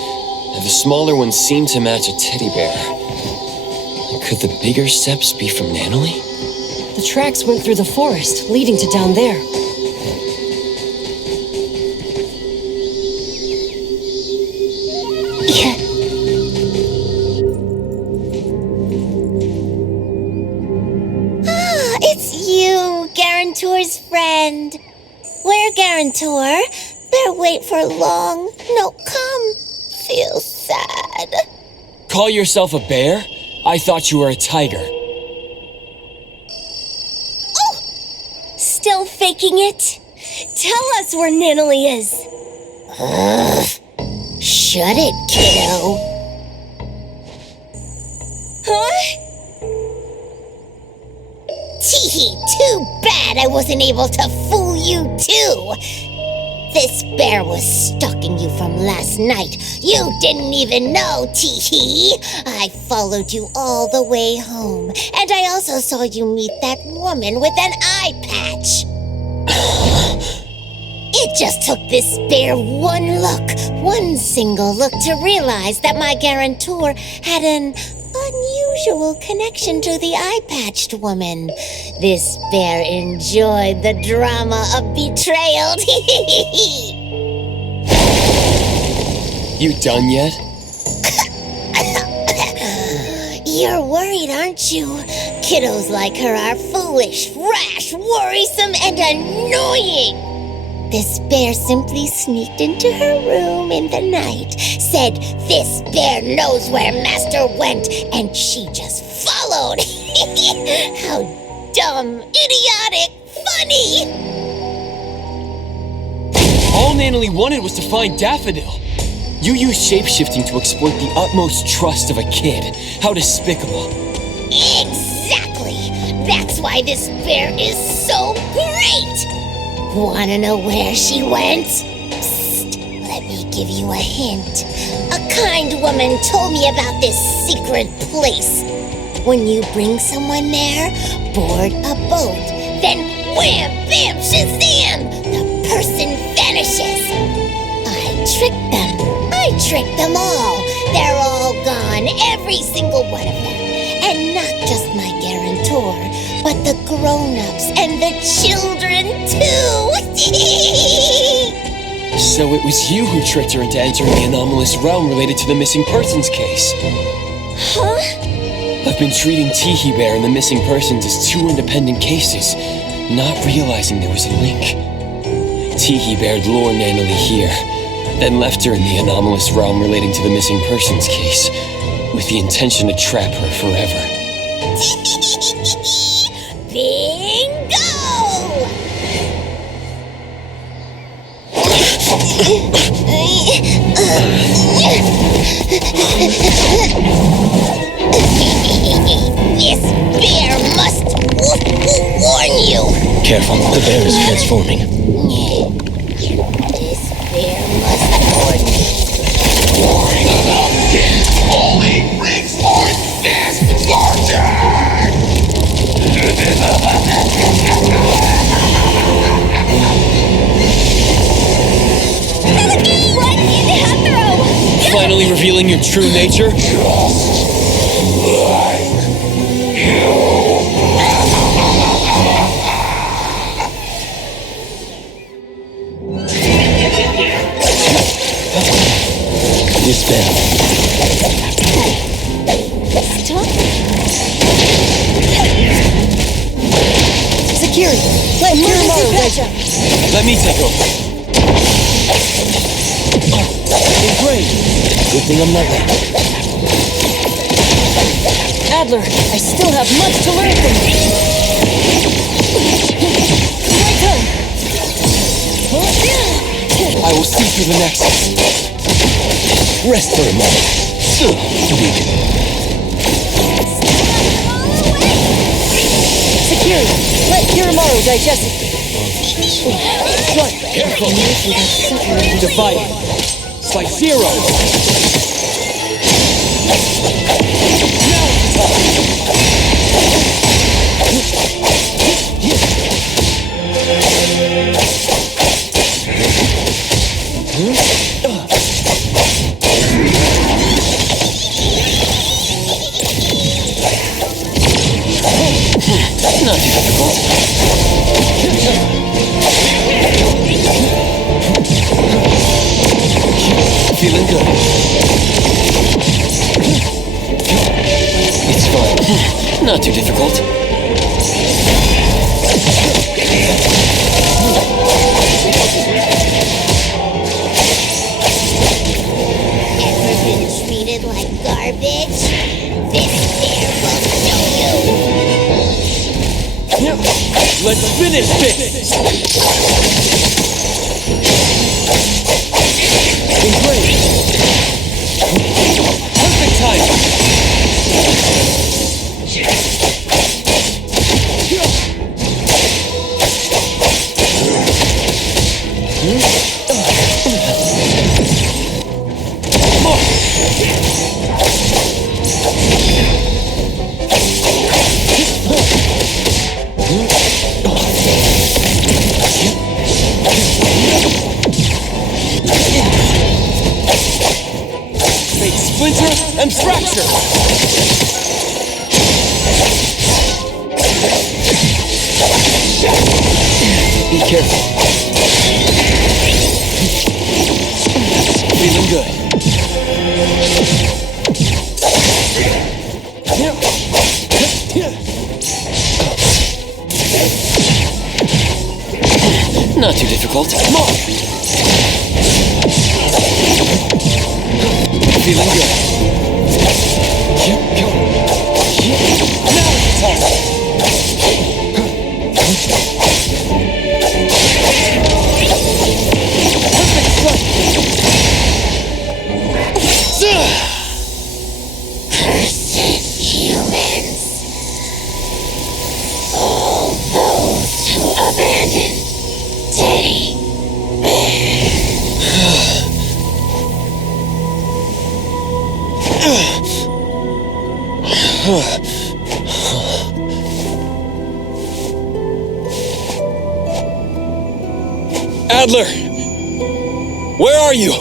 The smaller ones seem to match a teddy bear. Could the bigger steps be from Natalie? The tracks went through the forest, leading to down there. It's you, Guarantor's friend. Where, Guarantor? Better wait for long. No, come. Feel sad. Call yourself a bear? I thought you were a tiger. Still faking it? Tell us where Natalie is. Shut it, kiddo. Huh? Teehee, too bad I wasn't able to fool you too. This bear was stalking you from last night. You didn't even know, Teehee. I followed you all the way home, and I also saw you meet that woman with an eye patch. It just took this bear one single look to realize that my guarantor had an unusual connection to the eye-patched woman. This bear enjoyed the drama of betrayal. You done yet? You're worried, aren't you? Kiddos like her are foolish, rash, worrisome, and annoying. This bear simply sneaked into her room in the night, said this bear knows where Master went, and she just followed. How dumb, idiotic, funny! All Natalie wanted was to find Daffodil. You used shapeshifting to exploit the utmost trust of a kid. How despicable. Exactly! That's why this bear is so great! Wanna know where she went? Psst, let me give you a hint. A kind woman told me about this secret place. When you bring someone there, board a boat, then wham, bam, shazam! The person vanishes. I tricked them all. They're all gone, every single one of them. And not just my guarantor, but the grown-ups and the children, too! So it was you who tricked her into entering the anomalous realm related to the missing persons case. Huh? I've been treating Teehee Bear and the missing persons as two independent cases, not realizing there was a link. Teehee Bear lured Natalie here, then left her in the anomalous realm relating to the missing persons case, with the intention to trap her forever. Bingo! This bear must warn you. Careful, the bear is transforming. This bear must warn you. Only reinforces Spartan! Run in, Heathrow! Finally revealing your true nature? Dispel. Stop. Security. Let emergency patch up. Let me take over. Great. Good thing I'm not there. Adler, I still have much to learn from you. My turn. I will see through the nexus. Rest for a moment. Beacon. Security. Let Kirimaru digest it. Careful. Divide. It's like zero. Not too difficult. Feeling good. It's fine. Not too difficult. Ever been treated like garbage? This here will show you. Let's finish this! Great! Perfect time! Splinter and fracture! Be careful. Feeling good. Not too difficult. More! Feeling good. Now it's time. Perfect strike. Humans. All those who abandoned Teddy Bear. Adler! Where are you?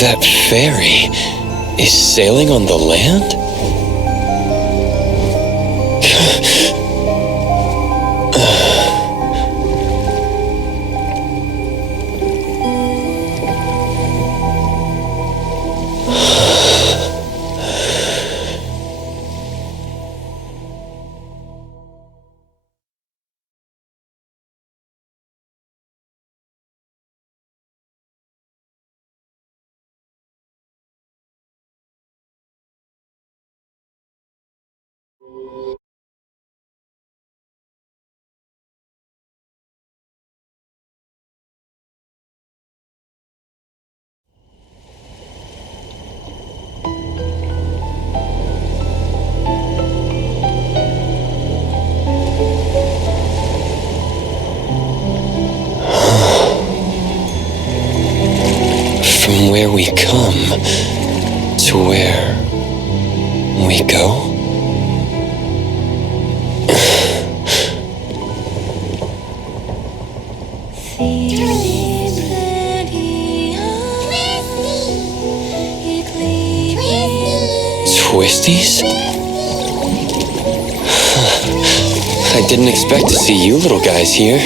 That ferry is sailing on the land? we come to where we go? Twisties? I didn't expect to see you little guys here.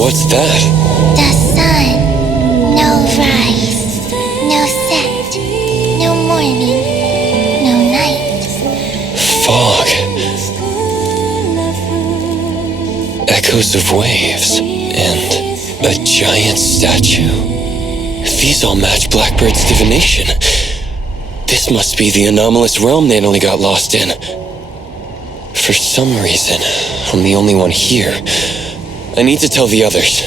What's that? The sun. No rise. No set. No morning. No night. Fog. Echoes of waves. And a giant statue. These all match Blackbird's divination. This must be the anomalous realm Natalie got lost in. For some reason, I'm the only one here. I need to tell the others.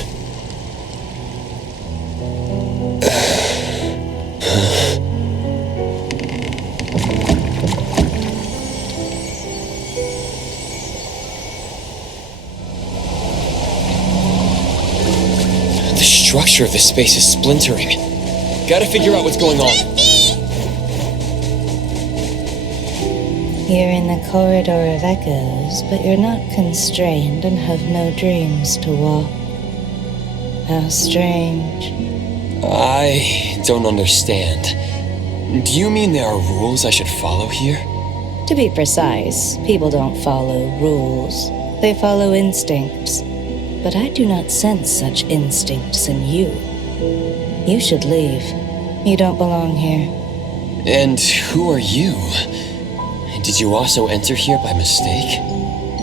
The structure of this space is splintering. Gotta figure out what's going on. You're in the corridor of echoes, but you're not constrained and have no dreams to walk. How strange. I don't understand. Do you mean there are rules I should follow here? To be precise, people don't follow rules. They follow instincts. But I do not sense such instincts in you. You should leave. You don't belong here. And who are you? Did you also enter here by mistake?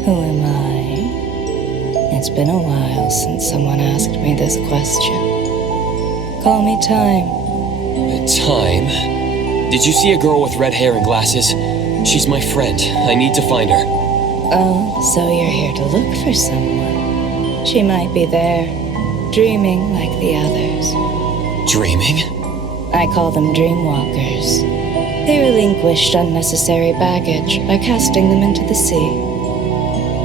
Who am I? It's been a while since someone asked me this question. Call me Time. Time? Did you see a girl with red hair and glasses? She's my friend. I need to find her. Oh, so you're here to look for someone. She might be there, dreaming like the others. Dreaming? I call them dreamwalkers. They relinquished unnecessary baggage by casting them into the sea.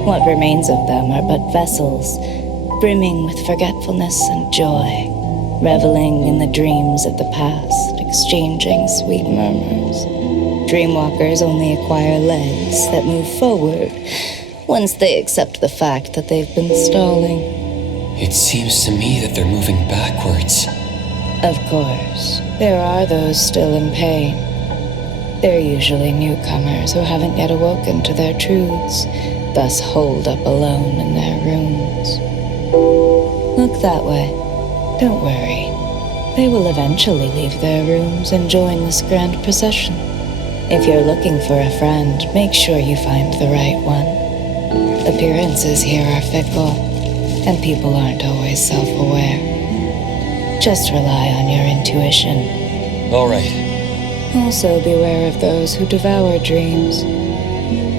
What remains of them are but vessels, brimming with forgetfulness and joy, reveling in the dreams of the past, exchanging sweet murmurs. Dreamwalkers only acquire legs that move forward once they accept the fact that they've been stalling. It seems to me that they're moving backwards. Of course, there are those still in pain. They're usually newcomers who haven't yet awoken to their truths, thus holed up alone in their rooms. Look that way. Don't worry. They will eventually leave their rooms and join this grand procession. If you're looking for a friend, make sure you find the right one. Appearances here are fickle, and people aren't always self-aware. Just rely on your intuition. All right. Also beware of those who devour dreams.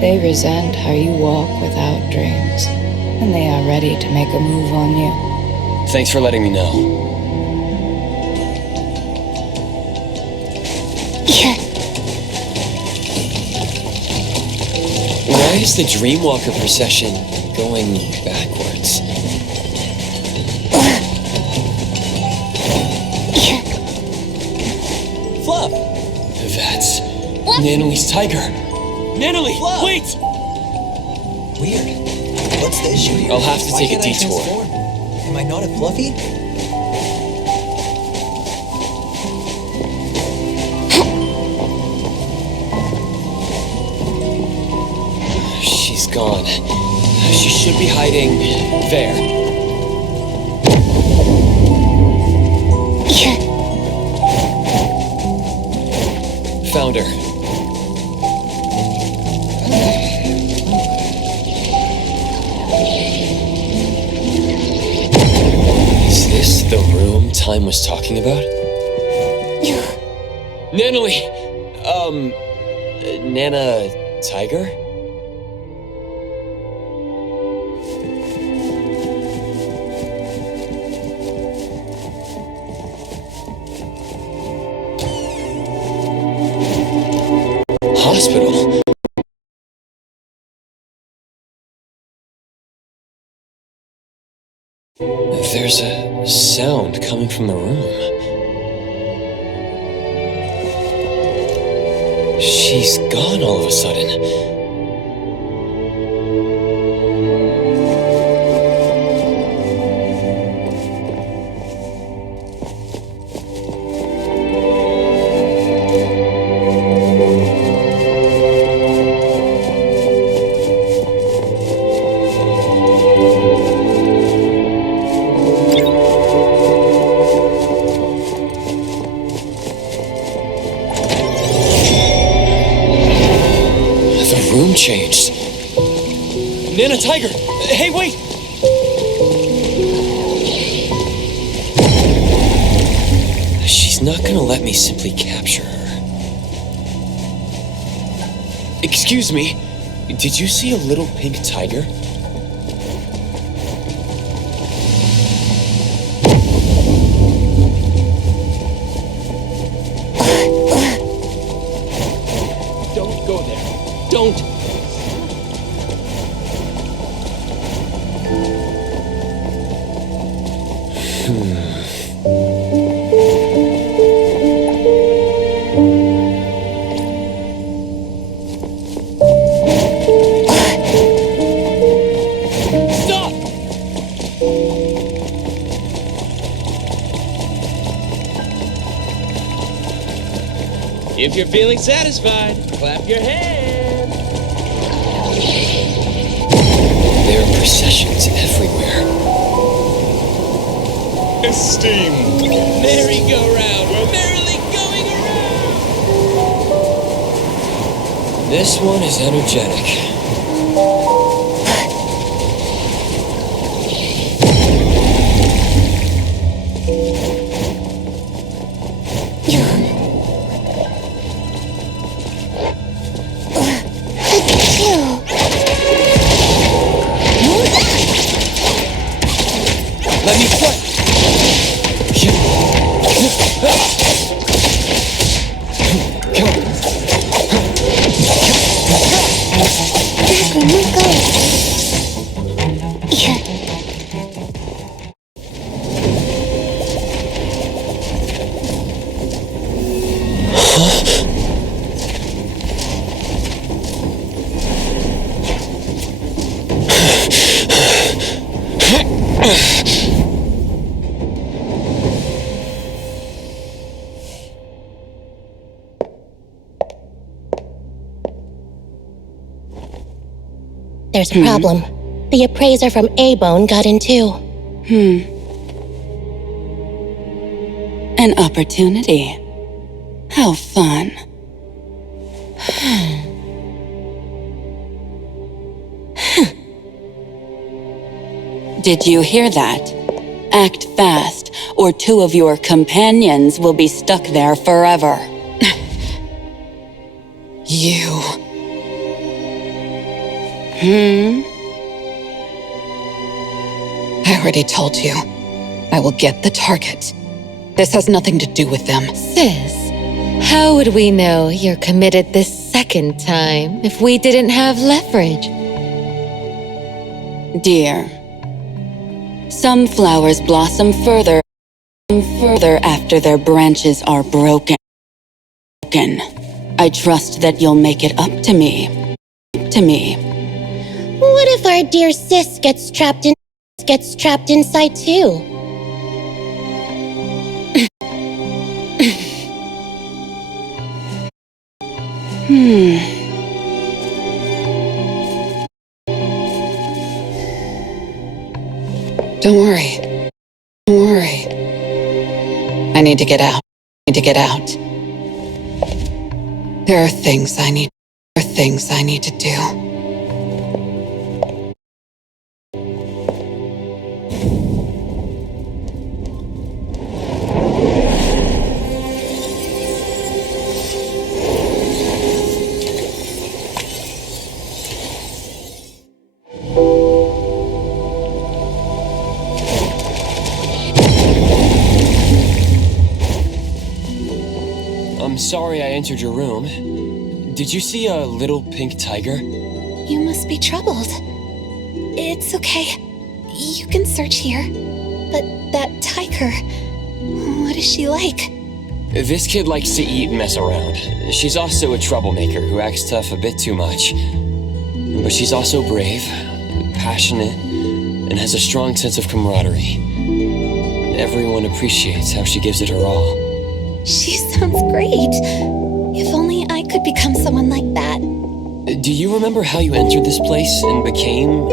They resent how you walk without dreams, and they are ready to make a move on you. Thanks for letting me know. Why is the Dreamwalker procession going backwards? Fluff! That's Nanalie's tiger. Nanalie, Fluff! wait! Weird. What's the issue here? I'll have to Why take a can't I detour. transform? Am I not a Fluffy? She's gone. She should be hiding there. Found her. Is this the room Time was talking about? Nanalie! Nana Tiger? Hospital? There's a sound coming from the room. She's gone all of a sudden. Room changed. Nana Tiger! Hey, wait! She's not gonna let me simply capture her. Excuse me, did you see a little pink tiger? Don't go there. Don't! Stop! If you're feeling satisfied, clap your hands. There are processions everywhere. Esteemed merry-go-round, we're merrily going around. This one is energetic. Let me play! There's a problem. The appraiser from A-Bone got in too. An opportunity. How fun. Did you hear that? Act fast, or two of your companions will be stuck there forever. You. I already told you. I will get the target. This has nothing to do with them. Sis, how would we know you're committed this second time if we didn't have leverage? Dear, some flowers blossom further after their branches are broken. I trust that you'll make it up to me. What if our dear sis gets trapped inside too? Don't worry. Don't worry. I need to get out. There are things I need to do. I'm sorry I entered your room. Did you see a little pink tiger? You must be troubled. It's okay. You can search here. But that tiger, what is she like? This kid likes to eat and mess around. She's also a troublemaker who acts tough a bit too much. But she's also brave, passionate, and has a strong sense of camaraderie. Everyone appreciates how she gives it her all. She sounds great. If only I could become someone like that. Do you remember how you entered this place and became,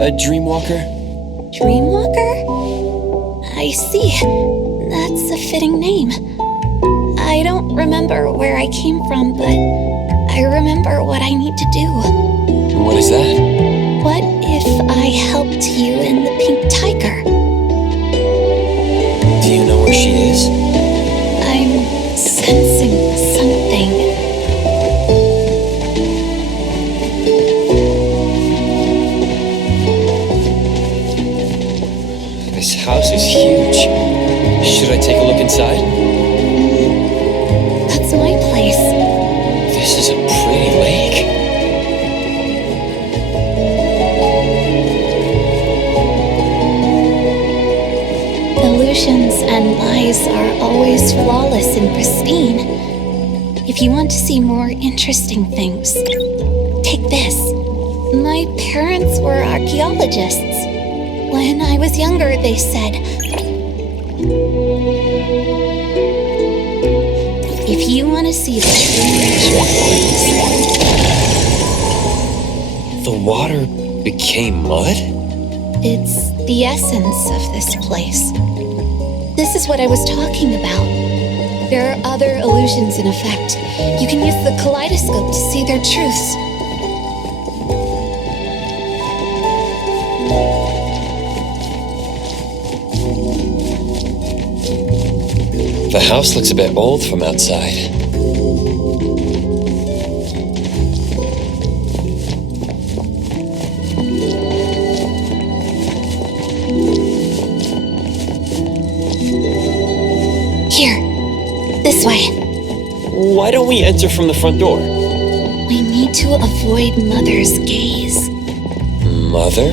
a dreamwalker? Dreamwalker? I see. That's a fitting name. I don't remember where I came from, but I remember what I need to do. What is that? What if I helped you and the pink tiger? Do you know where she is? I'm sensing something. This house is huge. Should I take a look inside? That's my place. This is a pretty lake. Illusions and lies are always flawless and pristine. If you want to see more interesting things, take this. My parents were archaeologists. When I was younger, they said, if you want to see the true nature of things, The water became mud? it's the essence of this place. This is what I was talking about. There are other illusions in effect. You can use the kaleidoscope to see their truths. The house looks a bit old from outside. Here, this way. Why don't we enter from the front door? We need to avoid Mother's gaze. Mother?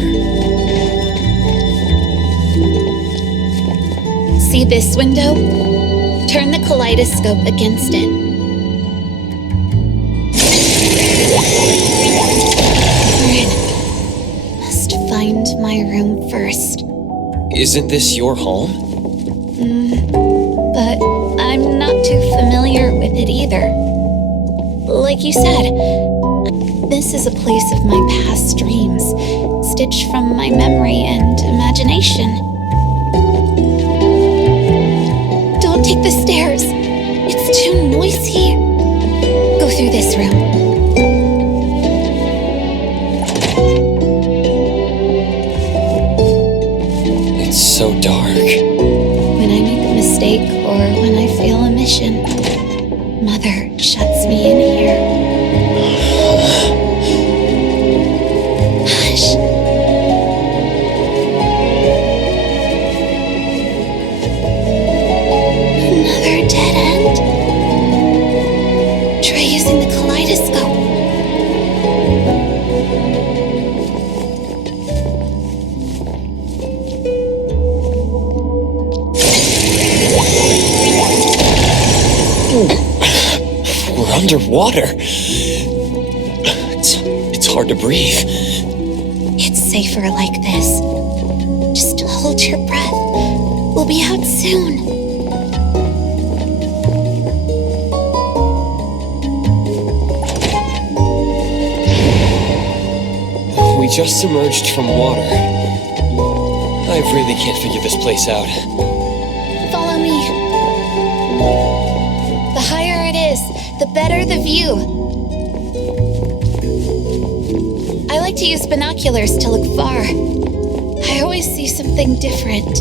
See this window? Turn the kaleidoscope against it. We're in. Must find my room first. Isn't this your home? But I'm not too familiar with it either. Like you said, this is a place of my past dreams, stitched from my memory and imagination. Don't take the stairs. It's too noisy. Go through this room. It's so dark. When I make a mistake or when I fail a mission, Mother shuts me in here. Hush. Another dead end. Try using the kaleidoscope. We're underwater. It's hard to breathe. It's safer like this. Just hold your breath. We'll be out soon. We just emerged from water. I really can't figure this place out. Follow me. The higher it is, the better the view. I like to use binoculars to look far. I always see something different.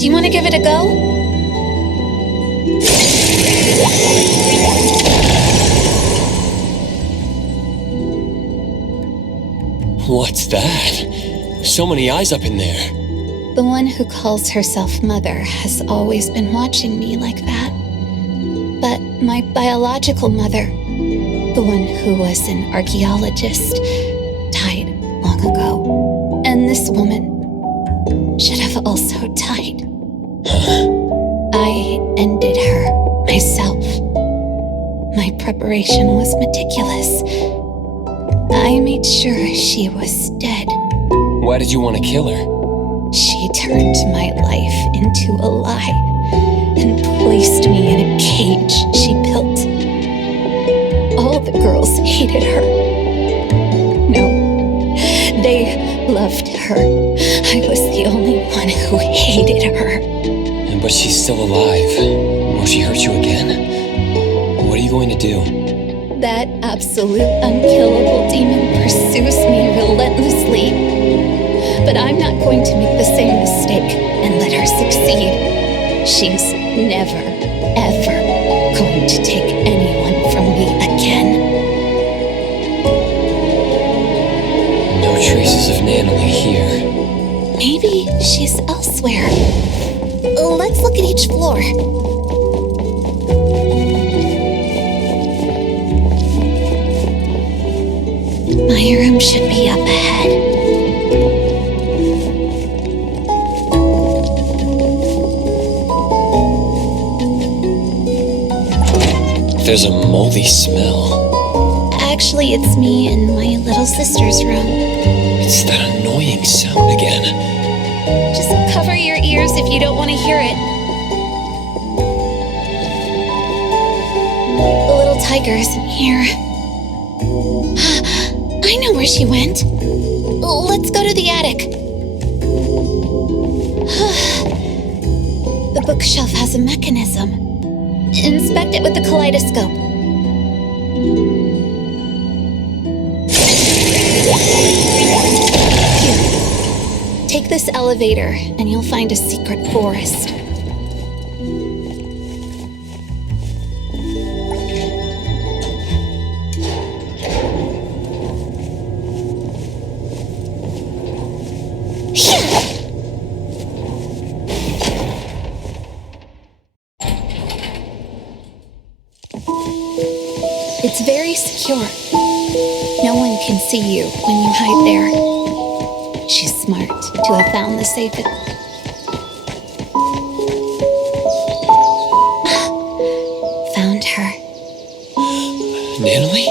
Do you want to give it a go? What's that? So many eyes up in there. The one who calls herself Mother has always been watching me like that. But my biological mother, the one who was an archaeologist, died long ago. And this woman should have also died. I ended her myself. My preparation was meticulous. I made sure she was dead. Why did you want to kill her? She turned my life into a lie and placed me in a cage she built. All the girls hated her. No, they loved her. I was the only one who hated her. But she's still alive. Will she hurt you again? What are you going to do? That absolute unkillable demon pursues me relentlessly. But I'm not going to make the same mistake and let her succeed. She's never, ever going to take anyone from me again. No traces of Natalie here. Maybe she's elsewhere. Let's look at each floor. My room should be up ahead. There's a moldy smell. Actually, it's me in my little sister's room. It's that annoying sound again. Just cover your ears if you don't want to hear it. The little tiger isn't here. I know where she went. Let's go to the attic. The bookshelf has a mechanism. Inspect it with the kaleidoscope. Here. Take this elevator, and you'll find a secret forest. It's very secure. No one can see you when you hide there. She's smart to have found the safe. Found her. Natalie?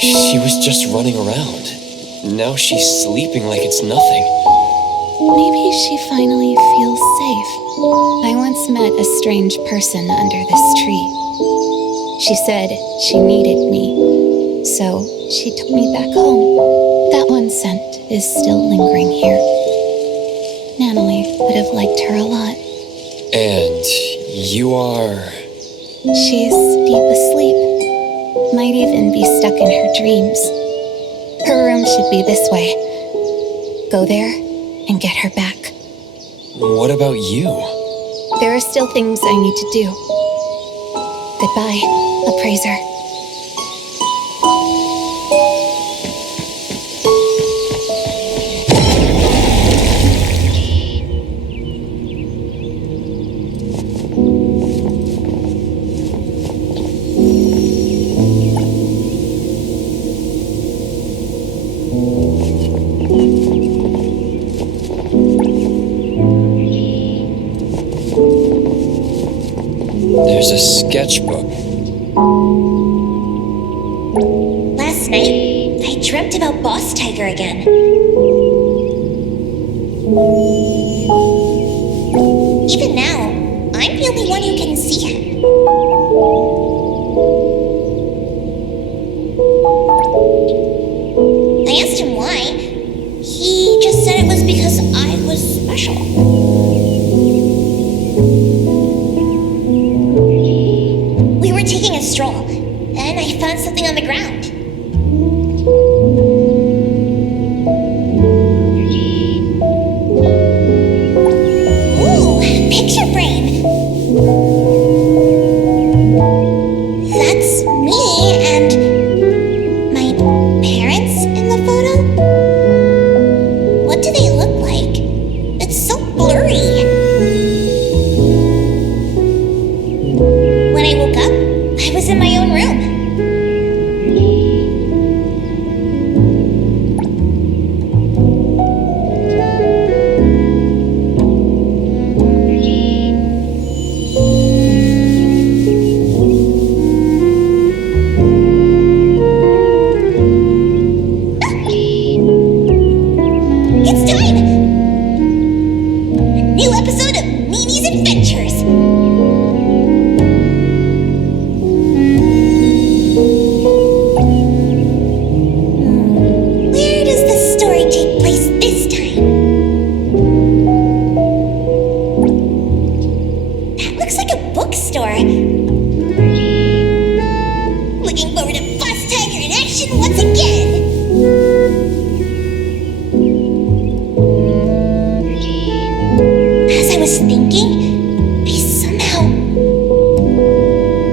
She was just running around. Now she's sleeping like it's nothing. Maybe she finally feels safe. I once met a strange person under this tree. She said she needed me, so she took me back home. That one scent is still lingering here. Natalie would have liked her a lot. And you are... She's deep asleep. Might even be stuck in her dreams. Her room should be this way. Go there and get her back. What about you? There are still things I need to do. Goodbye, appraiser. There's a sketchbook. Last night, I dreamt about Boss Tiger again. Even now, I'm the only one who can see him. I asked him why. He just said it was because I was special. We were taking a stroll, and I found something on the ground. Ooh, picture frame. That's me and my parents in the photo. What do they look like? It's so blurry. When I woke up, I was in my own room. It's time! A new episode of Mimi's Adventures. Where does the story take place this time? That looks like a bookstore. Looking forward to Boss Tiger in action once again. As I was thinking, I somehow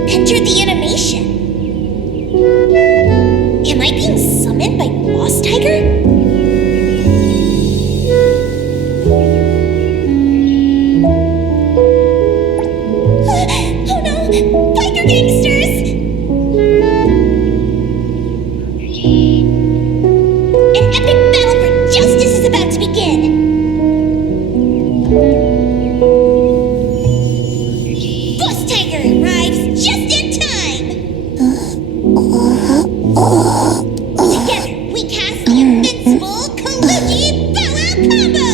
entered the animation. Am I being summoned by Boss Tiger? Oh no! Biker gangsters! An epic battle for justice is about to begin! Boss Tiger arrives just in time! Together, we cast the invincible Kalugi Bow Wow Combo!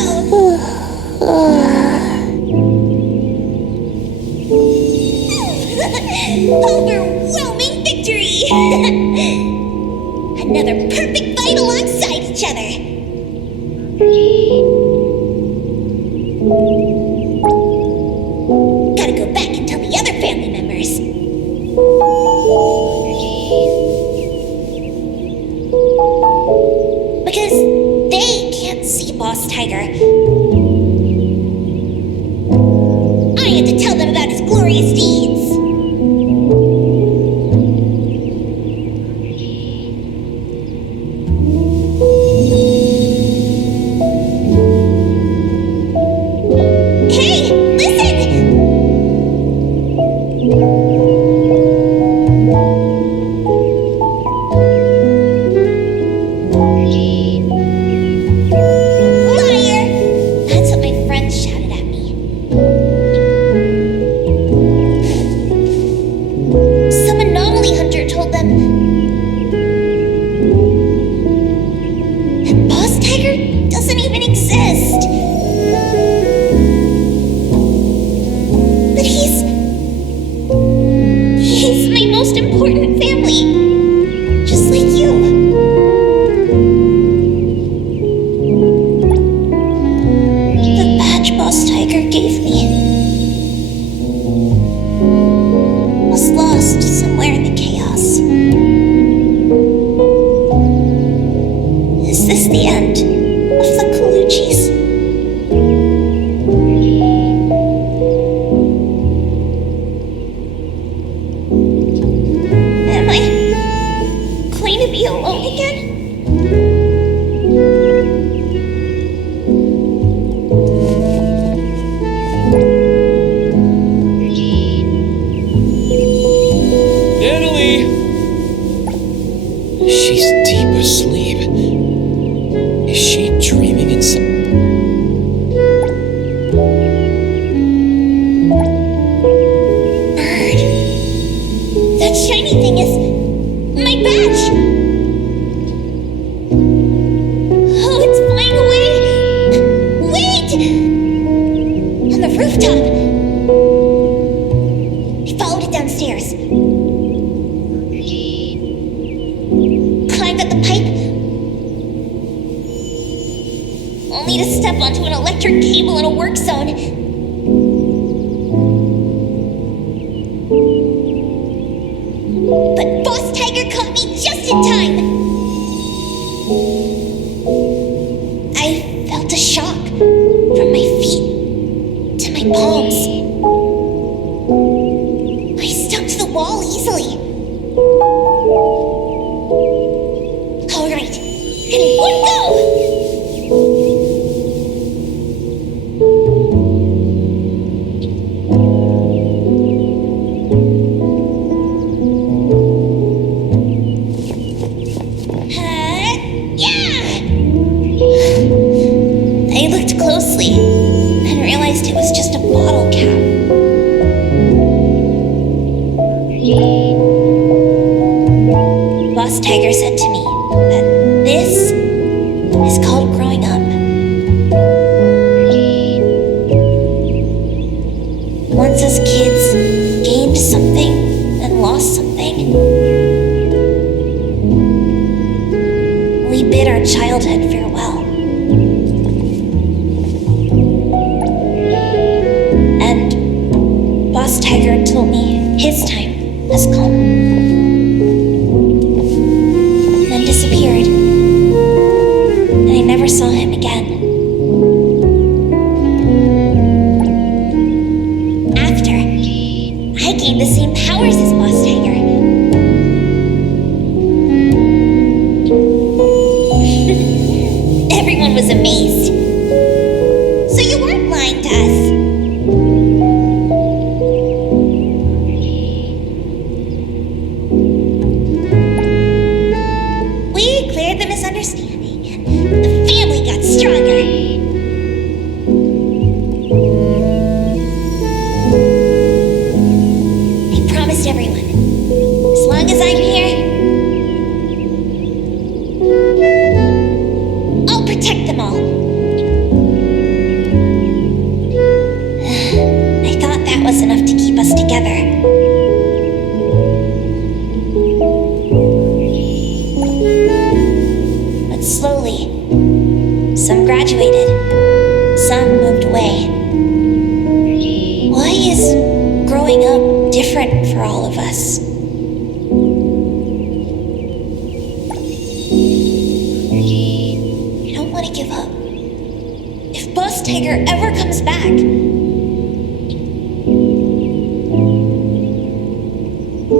Overwhelming victory! Another perfect fight alongside each other! Gotta go back and tell the other family members. Because they can't see Boss Tiger. I had to tell them about his glorious deeds. Hey, listen! Liar! That's what my friends shouted at me. electric cable in a work zone. But Boss Tiger caught me just in time. I felt a shock from my feet to my palms. I stuck to the wall easily. All right, in one go! I looked closely and realized it was just a bottle cap. Boss Tiger said to me that this is called growing up. Once us kids gained something and lost something, we bid our childhood farewell. And Boss Tiger told me his time has come. Then disappeared. And I never saw him again. After, I gained the same powers as Boss Tiger. Everyone was amazed. So you weren't lying to us. We cleared the misunderstanding, and the family got stronger. I promised everyone, as long as I'm here, I'll protect them all. I thought that was enough to keep us together. But slowly, some graduated, some moved away. Why is growing up different for all of us? I don't want to give up. If Boss Tiger ever comes back,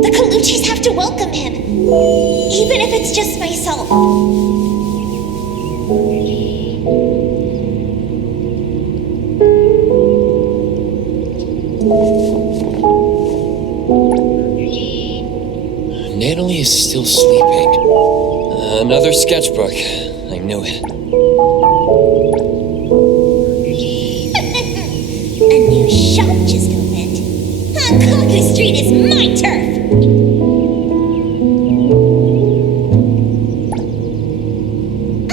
the Colucci's have to welcome him, even if it's just myself. Natalie is still sleeping. Another sketchbook. I knew it. A new shop just opened. Hankaku Street is my turf. I,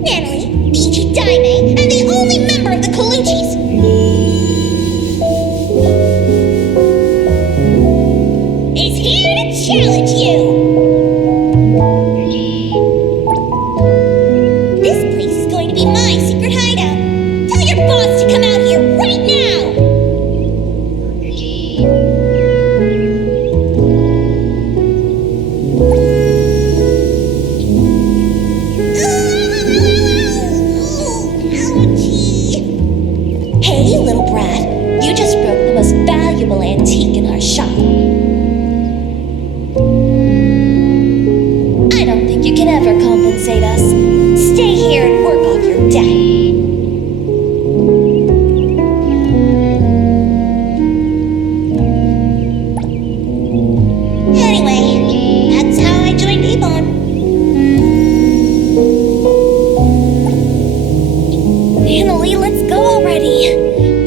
Natalie, the Ichidaime, am the only member of the Colucci's. Is here to challenge you. This place is going to be my secret hideout. Tell your boss to come out here right now. Ouchie. Hey, little brat. You just broke the most valuable antique in our shop. I don't think you can ever compensate us. Stay here and work off your debt. Anyway, that's how I joined A-Bone. Natalie, let's go already.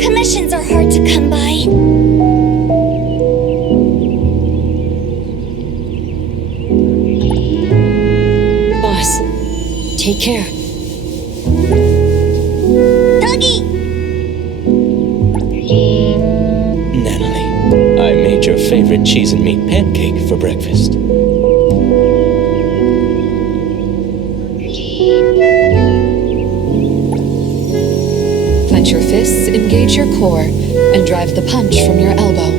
Commissions are hard to come by. Boss, take care. Dougie! Natalie, I made your favorite cheese and meat pancake for breakfast. your fists, engage your core, and drive the punch from your elbow.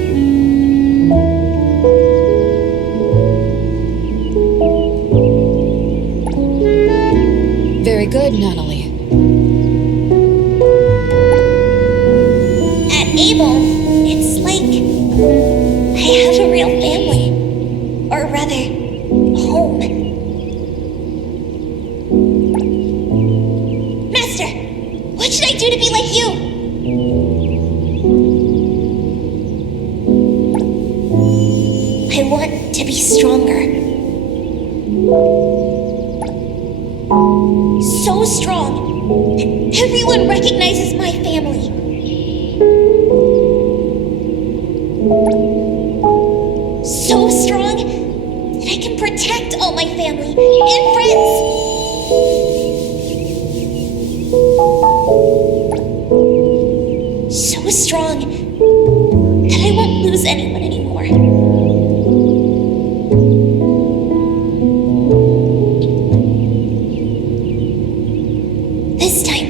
Very good, Natalie. At Avon, it's like I have a real family. Or rather, home. Master, what should I do to be like you? I want to be stronger. So strong that everyone recognizes my family. So strong that I can protect all my family and friends. So strong that I won't lose anyone anymore. This time,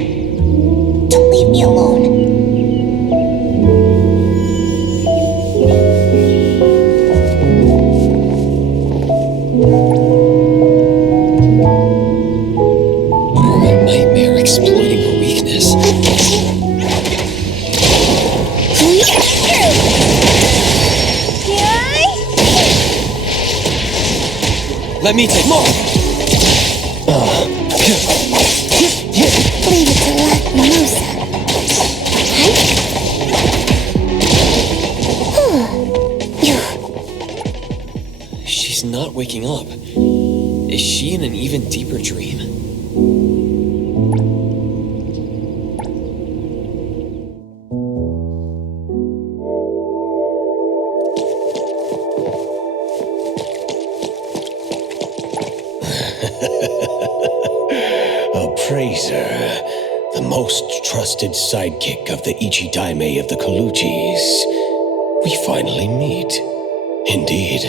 don't leave me alone. A nightmare exploiting her weakness. Let me take more! Leave it to luck, Mimosa. She's not waking up. Is she in an even deeper dream? Appraiser, the most trusted sidekick of the Ichidaime of the Kaluchis. We finally meet. Indeed,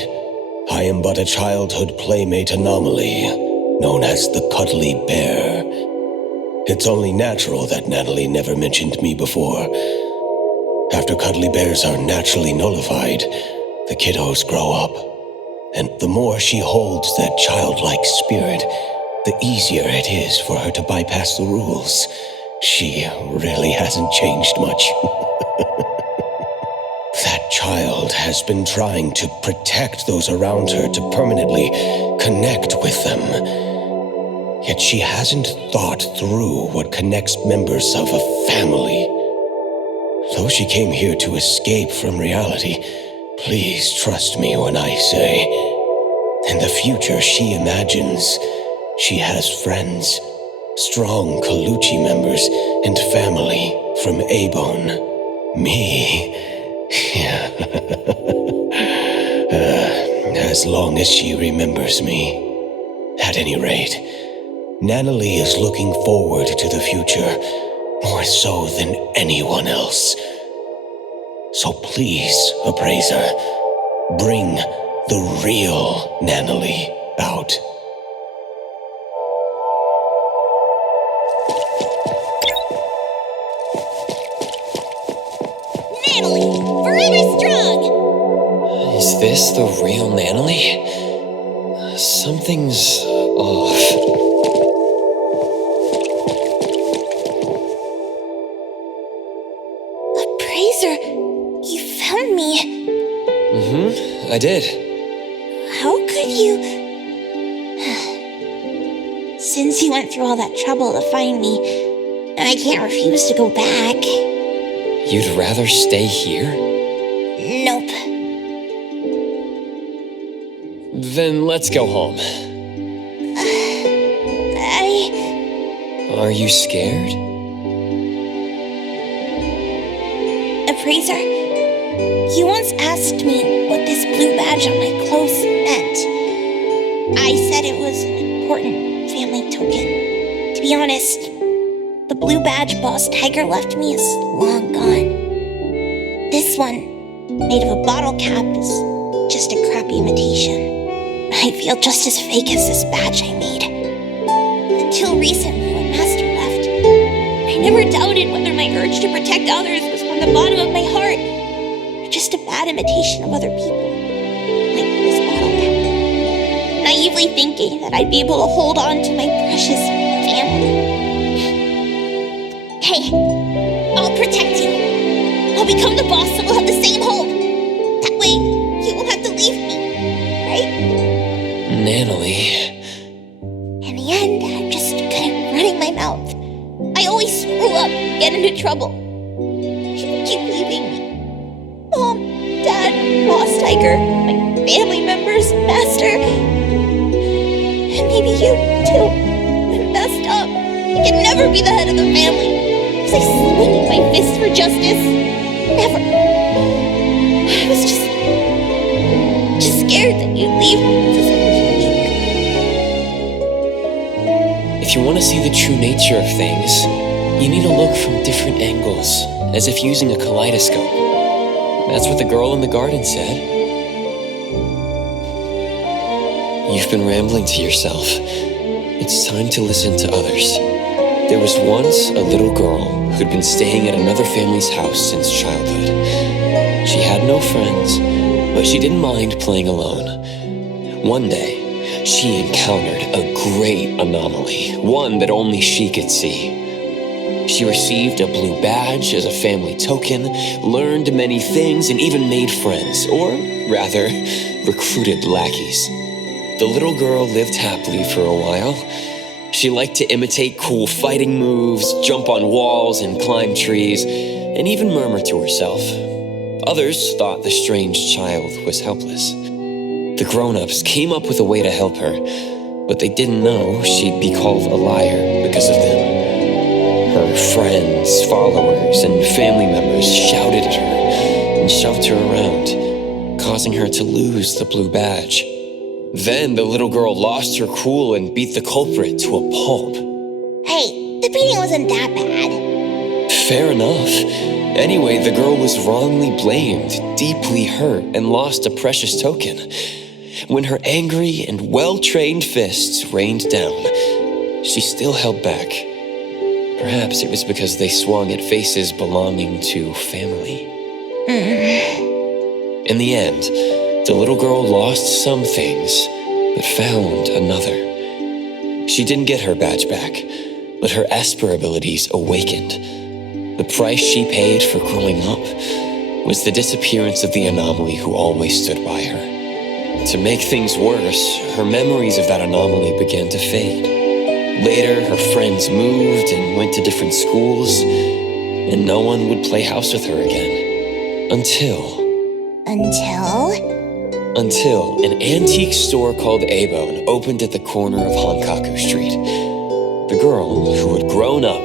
I am but a childhood playmate anomaly, known as the Cuddly Bear. It's only natural that Natalie never mentioned me before. After cuddly bears are naturally nullified, the kiddos grow up. And the more she holds that childlike spirit, the easier it is for her to bypass the rules. She really hasn't changed much. That child has been trying to protect those around her to permanently connect with them. Yet she hasn't thought through what connects members of a family. Though she came here to escape from reality, please trust me when I say, in the future she imagines, she has friends, strong Kaluchi members, and family from Abon. Me. As long as she remembers me. At any rate, Natalie is looking forward to the future more so than anyone else. So please, Appraiser, bring the real Natalie out. Natalie, forever strong! Is this the real Natalie? Something's off. Appraiser, you found me. I did. How could you? Since you went through all that trouble to find me, I can't refuse to go back. You'd rather stay here? Nope. Then let's go home. Are you scared? Appraiser, you once asked me what this blue badge on my clothes meant. I said it was an important family token. To be honest, the blue badge Boss Tiger left me is long gone. This one, made of a bottle cap, is just a crappy imitation. I feel just as fake as this badge I made. Until recently, when Master left, I never doubted whether my urge to protect others was from the bottom of my heart or just a bad imitation of other people, like this bottle cap. Naively thinking that I'd be able to hold on to my precious family. Hey, I'll protect you. I'll become the boss and we'll have the same home. That way, you won't have to leave me, right? Natalie. In the end, I'm just kind of running my mouth. I always screw up, get into trouble. People keep leaving me. Mom, Dad, Boss Tiger, my family members, Master, and maybe you, too. I'm messed up. I can never be the head of the family. Was I swinging my fist for justice? Never. I was just scared that you'd leave me because I was weak. If you want to see the true nature of things, you need to look from different angles, as if using a kaleidoscope. That's what the girl in the garden said. You've been rambling to yourself. It's time to listen to others. There was once a little girl who'd been staying at another family's house since childhood. She had no friends, but she didn't mind playing alone. One day, she encountered a great anomaly, one that only she could see. She received a blue badge as a family token, learned many things, and even made friends, or rather, recruited lackeys. The little girl lived happily for a while. She liked to imitate cool fighting moves, jump on walls and climb trees, and even murmur to herself. Others thought the strange child was helpless. The grown-ups came up with a way to help her, but they didn't know she'd be called a liar because of them. Her friends, followers, and family members shouted at her and shoved her around, causing her to lose the blue badge. Then the little girl lost her cool and beat the culprit to a pulp. Hey, the beating wasn't that bad. Fair enough. Anyway, the girl was wrongly blamed, deeply hurt, and lost a precious token. When her angry and well-trained fists rained down, she still held back. Perhaps it was because they swung at faces belonging to family. In the end, the little girl lost some things, but found another. She didn't get her badge back, but her Esper abilities awakened. The price she paid for growing up was the disappearance of the anomaly who always stood by her. To make things worse, her memories of that anomaly began to fade. Later, her friends moved and went to different schools, and no one would play house with her again. Until an antique store called A-Bone opened at the corner of Honkaku Street. The girl, who had grown up,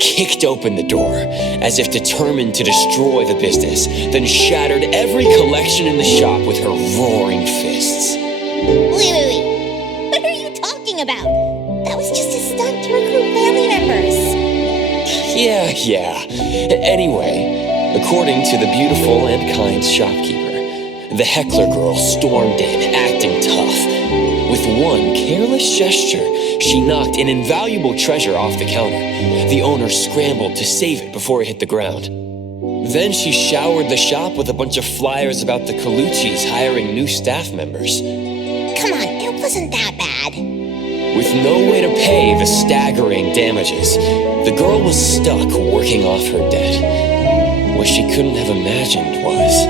kicked open the door, as if determined to destroy the business, then shattered every collection in the shop with her roaring fists. Wait. What are you talking about? That was just a stunt to recruit family members. Yeah. Anyway, according to the beautiful and kind shopkeeper, the heckler girl stormed in, acting tough. With one careless gesture, she knocked an invaluable treasure off the counter. The owner scrambled to save it before it hit the ground. Then she showered the shop with a bunch of flyers about the Colucci's hiring new staff members. Come on, it wasn't that bad. With no way to pay the staggering damages, the girl was stuck working off her debt. What she couldn't have imagined was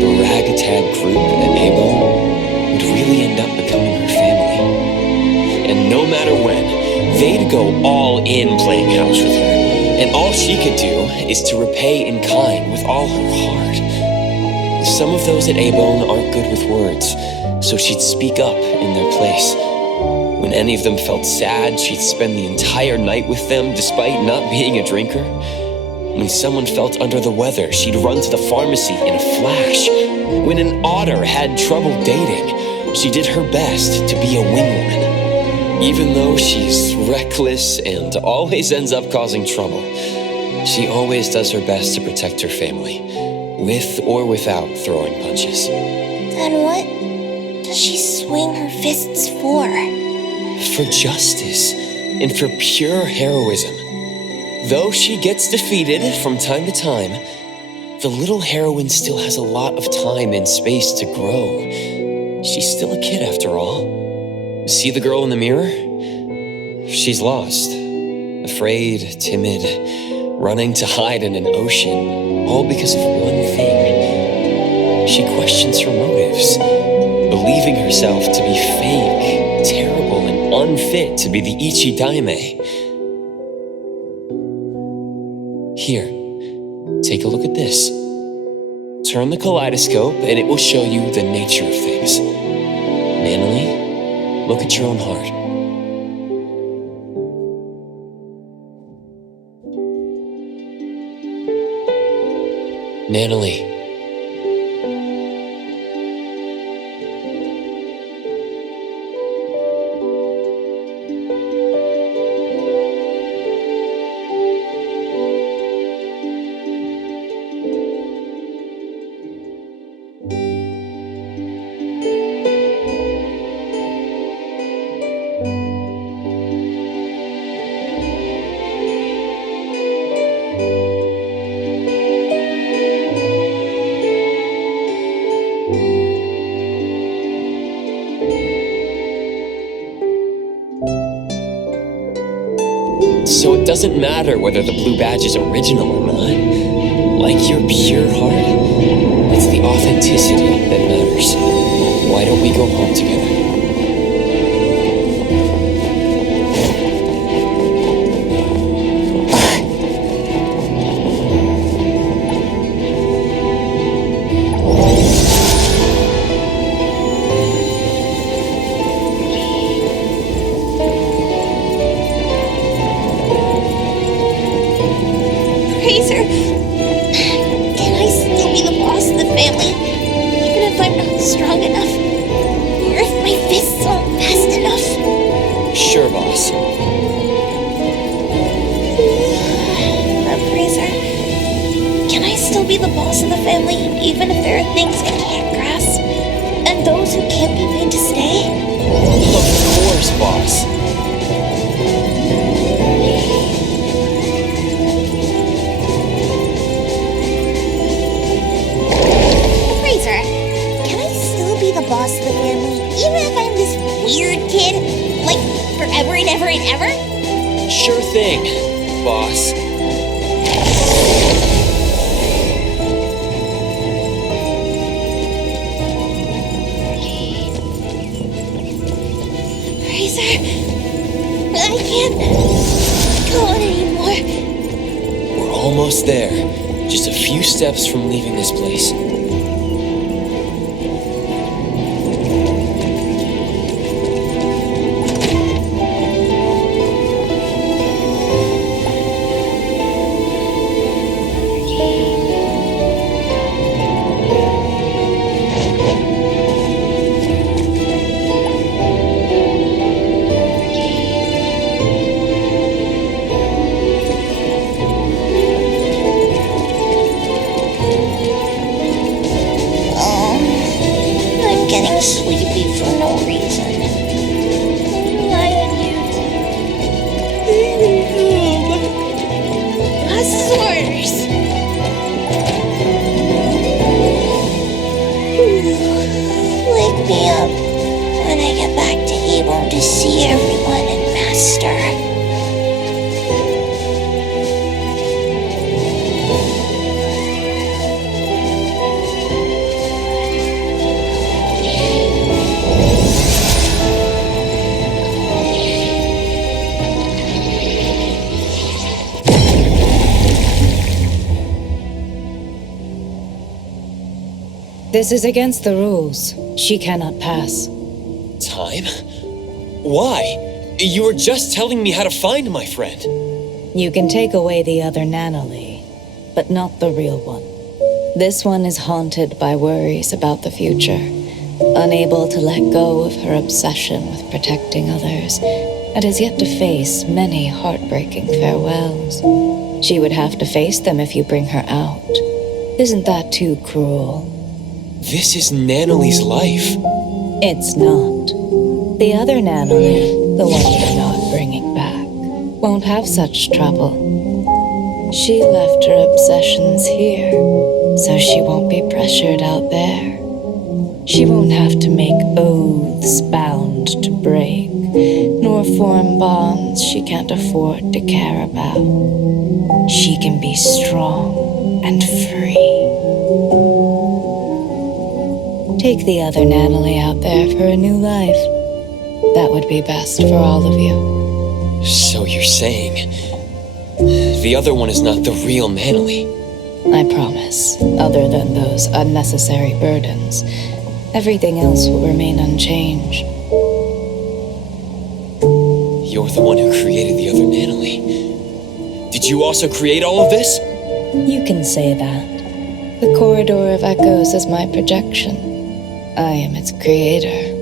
the ragtag group at A-Bone would really end up becoming her family. And no matter when, they'd go all in playing house with her. And all she could do is to repay in kind with all her heart. Some of those at A-Bone aren't good with words, so she'd speak up in their place. When any of them felt sad, she'd spend the entire night with them despite not being a drinker. When someone felt under the weather, she'd run to the pharmacy in a flash. When an otter had trouble dating, she did her best to be a wingwoman. Even though she's reckless and always ends up causing trouble, she always does her best to protect her family, with or without throwing punches. Then what does she swing her fists for? For justice and for pure heroism. Though she gets defeated from time to time, the little heroine still has a lot of time and space to grow. She's still a kid after all. See the girl in the mirror? She's lost. Afraid, timid, running to hide in an ocean, all because of one thing. She questions her motives, believing herself to be fake, terrible, and unfit to be the Ichi Daime. Here, take a look at this. Turn the kaleidoscope and it will show you the nature of things. Natalie, look at your own heart. Natalie. So it doesn't matter whether the blue badge is original or not. Like your pure heart, it's the authenticity that matters. Why don't we go home together? Fraser, can I still be the boss of the family, even if I'm not strong enough? Or if my fists aren't fast enough? Sure, boss. Fraser, can I still be the boss of the family, even if there are things I can't grasp? And those who can't be made to stay? Of course, boss. Fraser, can I still be the boss of the family, even if I'm this weird kid? Like, forever and ever and ever? Sure thing, boss. Fraser, I can't go on anymore. We're almost there. Just a few steps from leaving this place. I'm getting sleepy for no reason. Why are you Boss's wake me up when I get back to Avon to see everyone and Master. This is against the rules. She cannot pass. Time? Why? You were just telling me how to find my friend. You can take away the other Nanalee, but not the real one. This one is haunted by worries about the future, unable to let go of her obsession with protecting others, and has yet to face many heartbreaking farewells. She would have to face them if you bring her out. Isn't that too cruel? This is Nanalee's life. It's not. The other Nanalee, the one you're not bringing back, won't have such trouble. She left her obsessions here, so she won't be pressured out there. She won't have to make oaths bound to break, nor form bonds she can't afford to care about. She can be strong and free. Take the other Natalie out there for a new life. That would be best for all of you. So you're saying the other one is not the real Natalie? I promise, other than those unnecessary burdens, everything else will remain unchanged. You're the one who created the other Natalie. Did you also create all of this? You can say that. The Corridor of Echoes is my projection. I am its creator.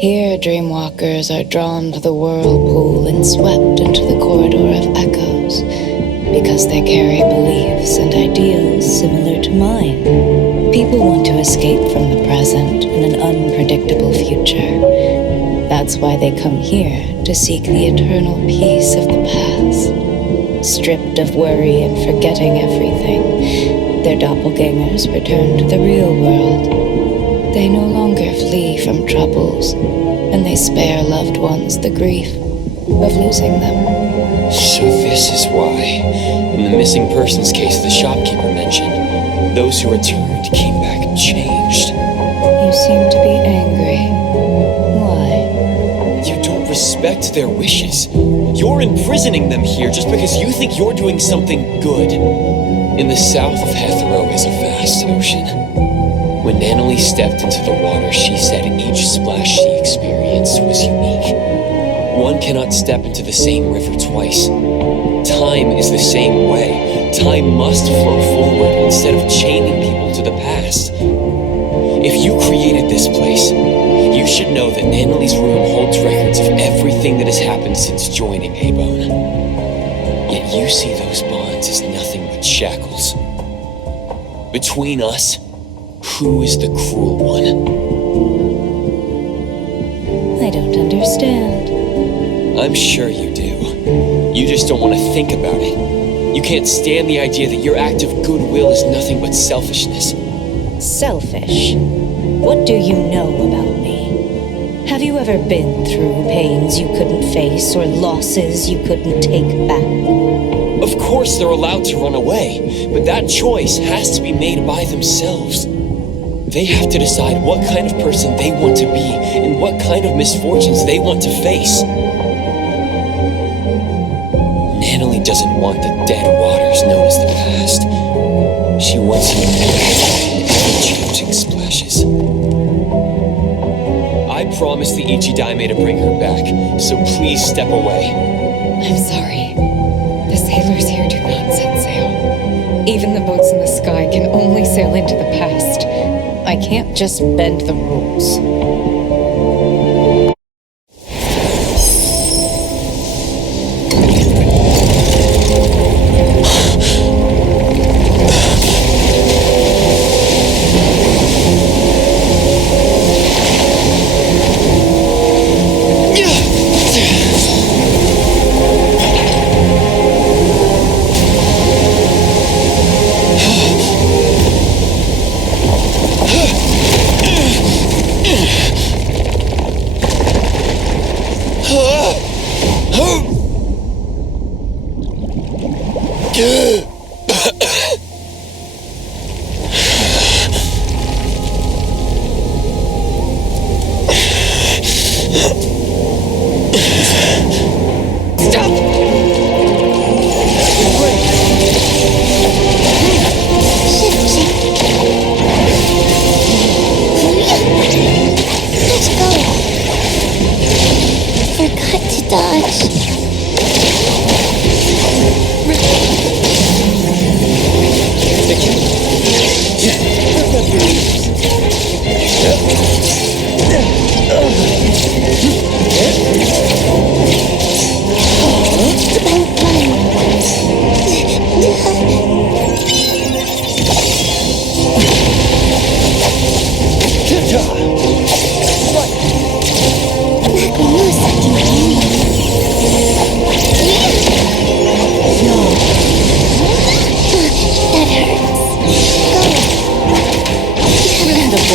Here, dreamwalkers are drawn to the whirlpool and swept into the Corridor of Echoes because they carry beliefs and ideals similar to mine. People want to escape from the present and an unpredictable future. That's why they come here to seek the eternal peace of the past. Stripped of worry and forgetting everything, their doppelgangers return to the real world. They no longer flee from troubles, and they spare loved ones the grief of losing them. So this is why, in the missing persons case the shopkeeper mentioned, those who returned came back changed. You seem to be angry. Why? You don't respect their wishes. You're imprisoning them here just because you think you're doing something good. In the south of Hetero is a vast ocean. When Natalie stepped into the water, she said each splash she experienced was unique. One cannot step into the same river twice. Time is the same way. Time must flow forward instead of chaining people to the past. If you created this place, you should know that Natalie's room holds records of everything that has happened since joining A-Bone. Yet you see those bonds as nothing but shackles. Between us, who is the cruel one? I don't understand. I'm sure you do. You just don't want to think about it. You can't stand the idea that your act of goodwill is nothing but selfishness. Selfish? What do you know about me? Have you ever been through pains you couldn't face or losses you couldn't take back? Of course they're allowed to run away, but that choice has to be made by themselves. They have to decide what kind of person they want to be and what kind of misfortunes they want to face. Natalie doesn't want the dead waters known as the past. She wants you to ever-changing splashes. I promised the Ichidaime to bring her back, so please step away. I'm sorry. The sailors here do not set sail. Even the boats in the sky can only sail into the past. I can't just bend the rules.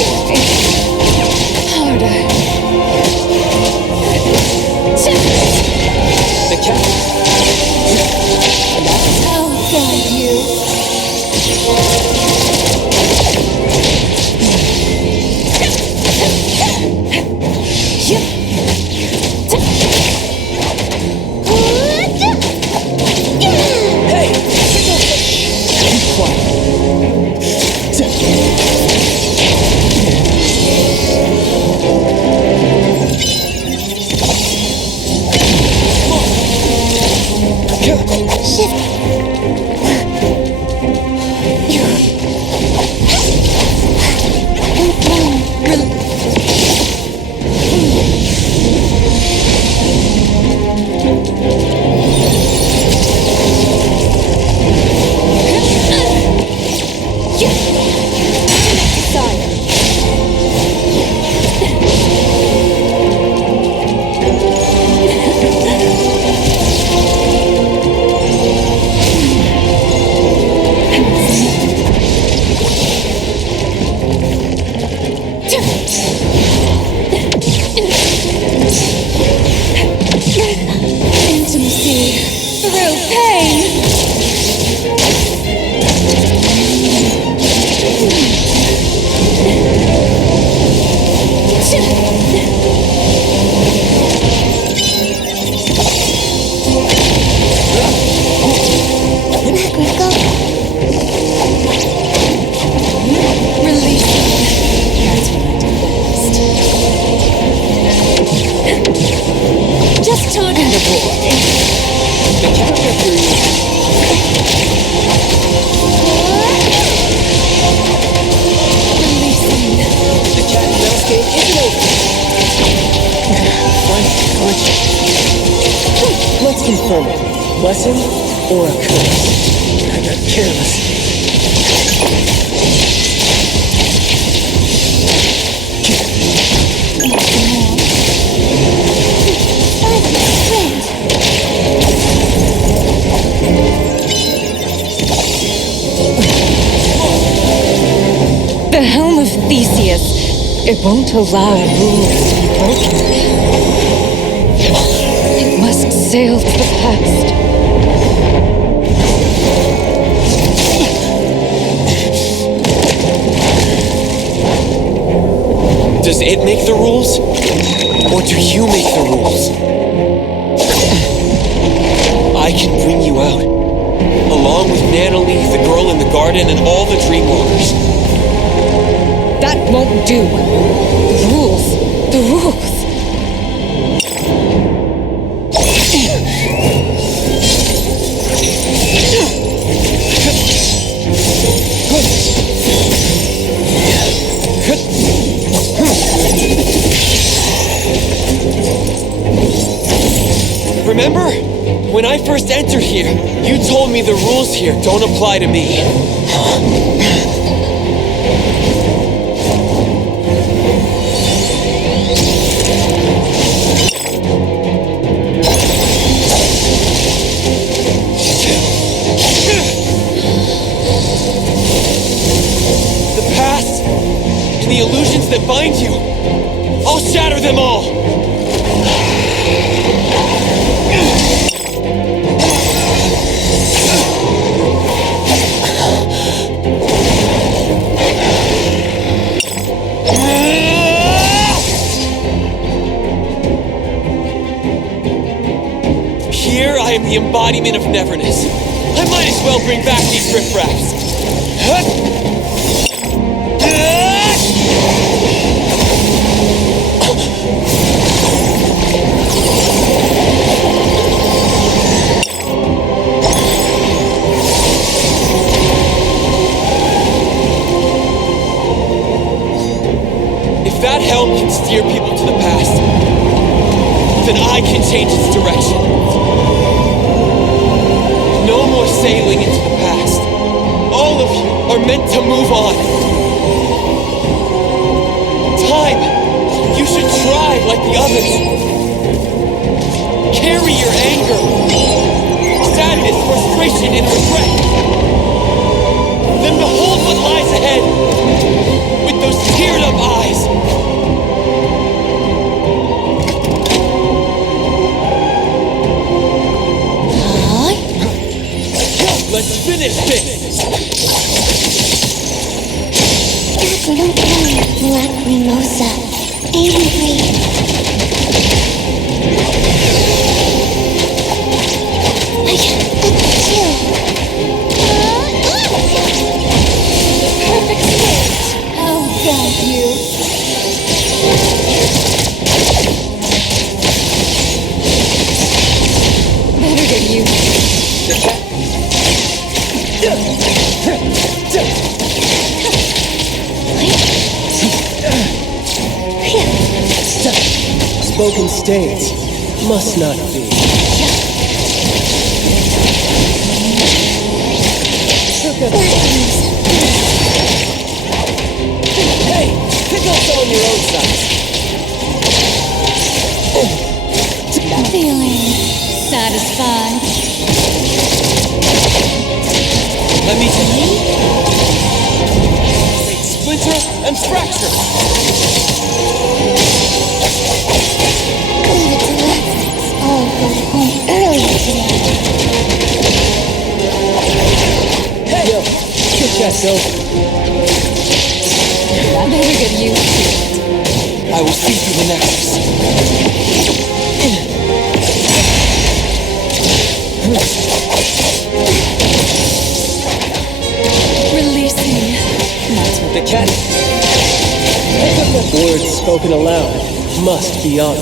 boy. Harder. The cat. I'll guide you. Hey! Be quiet. Intimacy through pain. Releasing. That's what I do best. Just talking to boy. The cat after you. Releasing. The cat landscape isn't over. Finally, conscious. Let's confirm it. Blessing or a curse? I got careless. The helm of Theseus. It won't allow rules to be broken. It must sail to the past. Does it make the rules? Or do you make the rules? I can bring you out. Along with Natalie, the girl in the garden, and all the Dreamwalkers. That won't do. The rules. The rules. Remember? When I first entered here, you told me the rules here don't apply to me. The past and the illusions that bind you, I'll shatter them all. Here I am the embodiment of Neverness. I might as well bring back these riffraffs. If that helm can steer people to the past, then I can change its direction. No more sailing into the past. All of you are meant to move on. Time, you should try like the others. Carry your anger, sadness, frustration, and regret. Then behold what lies ahead. With those Teared up eyes! Let's finish this! Black Mimosa. Angry. I got chill. Perfect fit. I'll guide you. Better get used to it. Spoken states must not be. Hey, pick up some on your own size. Feeling satisfied. Let me take splinter and fracture. Leave it to us. I'll go home early today. Hey, yo, get that dope. Better get used to it. I will see through the nexus. Releasing. The cat. Words spoken aloud must be honored.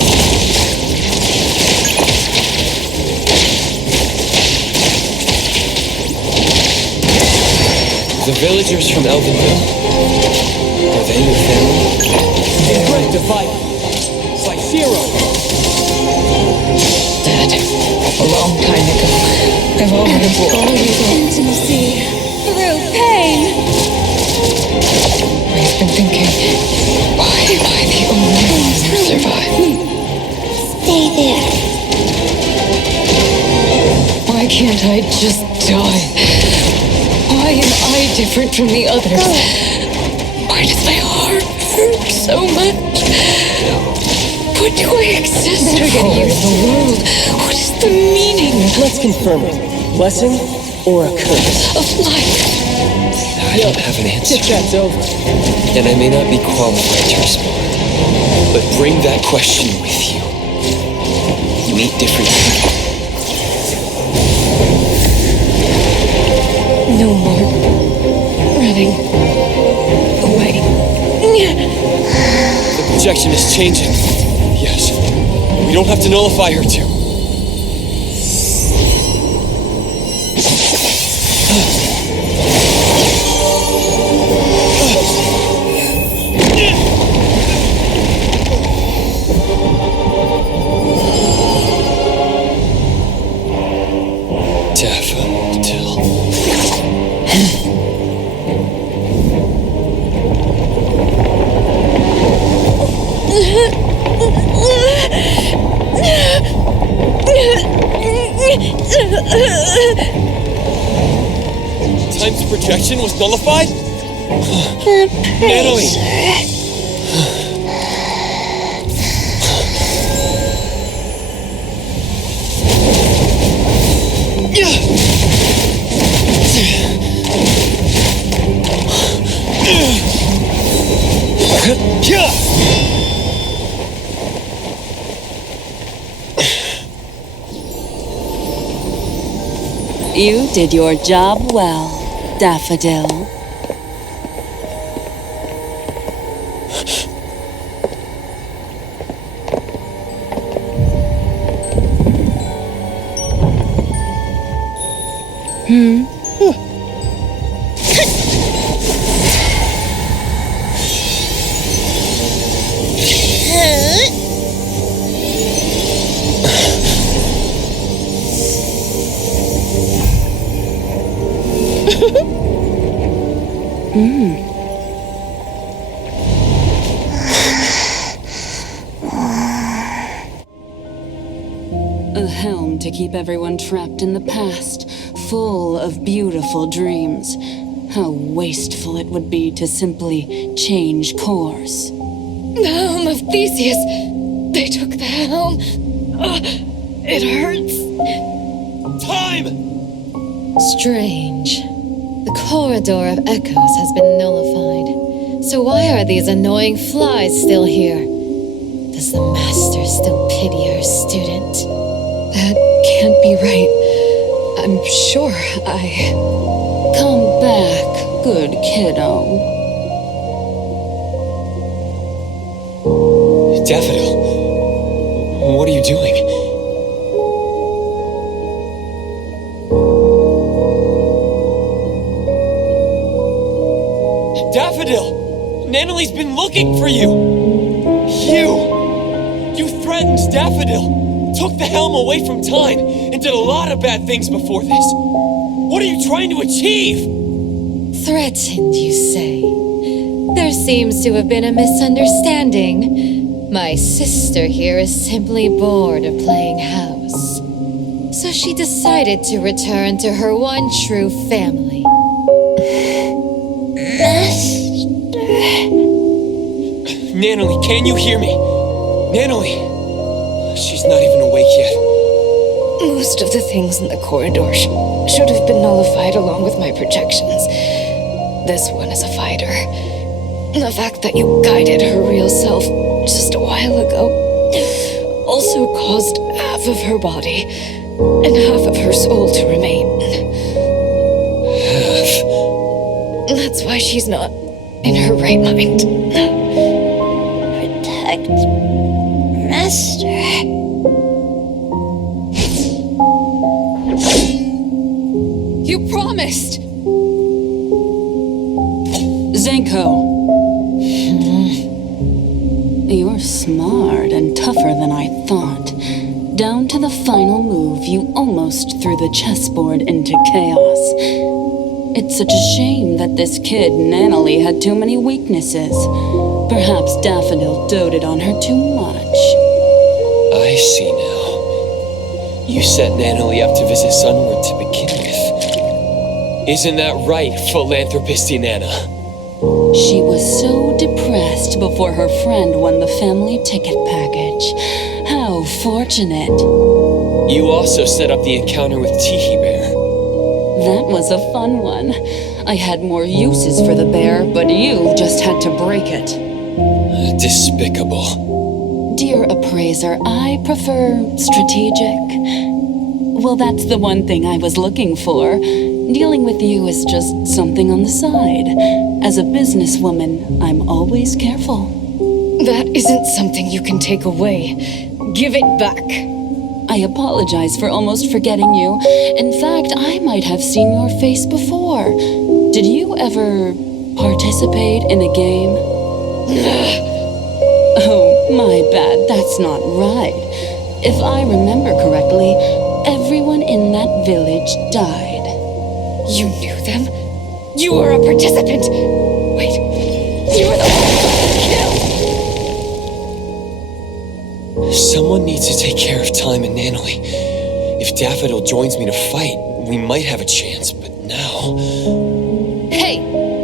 The villagers from Elvenville? Are they your family? Great to fight. Fight zero. Dad, a long time ago, I've always Intimacy through pain. I've been thinking, why am I the only one who survived? Stay there. Why can't I just die? Why am I different from the others? Why does my heart hurt so much? What do I exist for in the world? What is the meaning Let's confirm it. Blessing or a curse? of life? I don't have an answer. Get that over. And I may not be qualified to respond. But bring that question with you. You meet different people. No more running away. The projection is changing. Yes. We don't have to nullify her too. Time's projection was nullified? Natalie! You did your job well, Daffodil. A helm to keep everyone trapped in the past, full of beautiful dreams. How wasteful it would be to simply change course. The helm of Theseus. They took the helm. It hurts. Time! Strange. The corridor of echoes has been nullified. So why are these annoying flies still here? Does the master still pity her student? That can't be right. I'm sure Come back, good kiddo. Daffodil, what are you doing? Daffodil! Nanoli's been looking for you! You threatened Daffodil, took the helm away from time, and did a lot of bad things before this. What are you trying to achieve? threatened, you say? There seems to have been a misunderstanding. My sister here is simply bored of playing house. So she decided to return to her one true family. Nanoli, can you hear me? Nanoli! She's not even awake yet. Most of the things in the corridor should have been nullified along with my projections. This one is a fighter. The fact that you guided her real self just a while ago also caused half of her body and half of her soul to remain. Half? That's why she's not in her right mind. Protect Master. You promised! Zenko. You're smart and tougher than I thought. Down to the final move, you almost threw the chessboard into chaos. It's such a shame that this kid, Nanoli, had too many weaknesses. Perhaps Daffodil doted on her too much. I see now. You set Nanoli up to visit Sunward to begin with. Isn't that right, philanthropist Inanna? She was so depressed before her friend won the family ticket package. How fortunate. You also set up the encounter with Tiki Bear. That was a fun one. I had more uses for the bear, but you just had to break it. Despicable. Dear appraiser, I prefer strategic. Well, that's the one thing I was looking for. Dealing with you is just something on the side. As a businesswoman, I'm always careful. That isn't something you can take away. Give it back. I apologize for almost forgetting you. In fact, I might have seen your face before. Did you ever participate in a game? Oh, my bad. That's not right. If I remember correctly, everyone in that village died. You knew them? You were a participant! Wait, you were the one who killed! Someone needs to take care of Time and Nanoli. If Daffodil joins me to fight, we might have a chance, but now... Hey,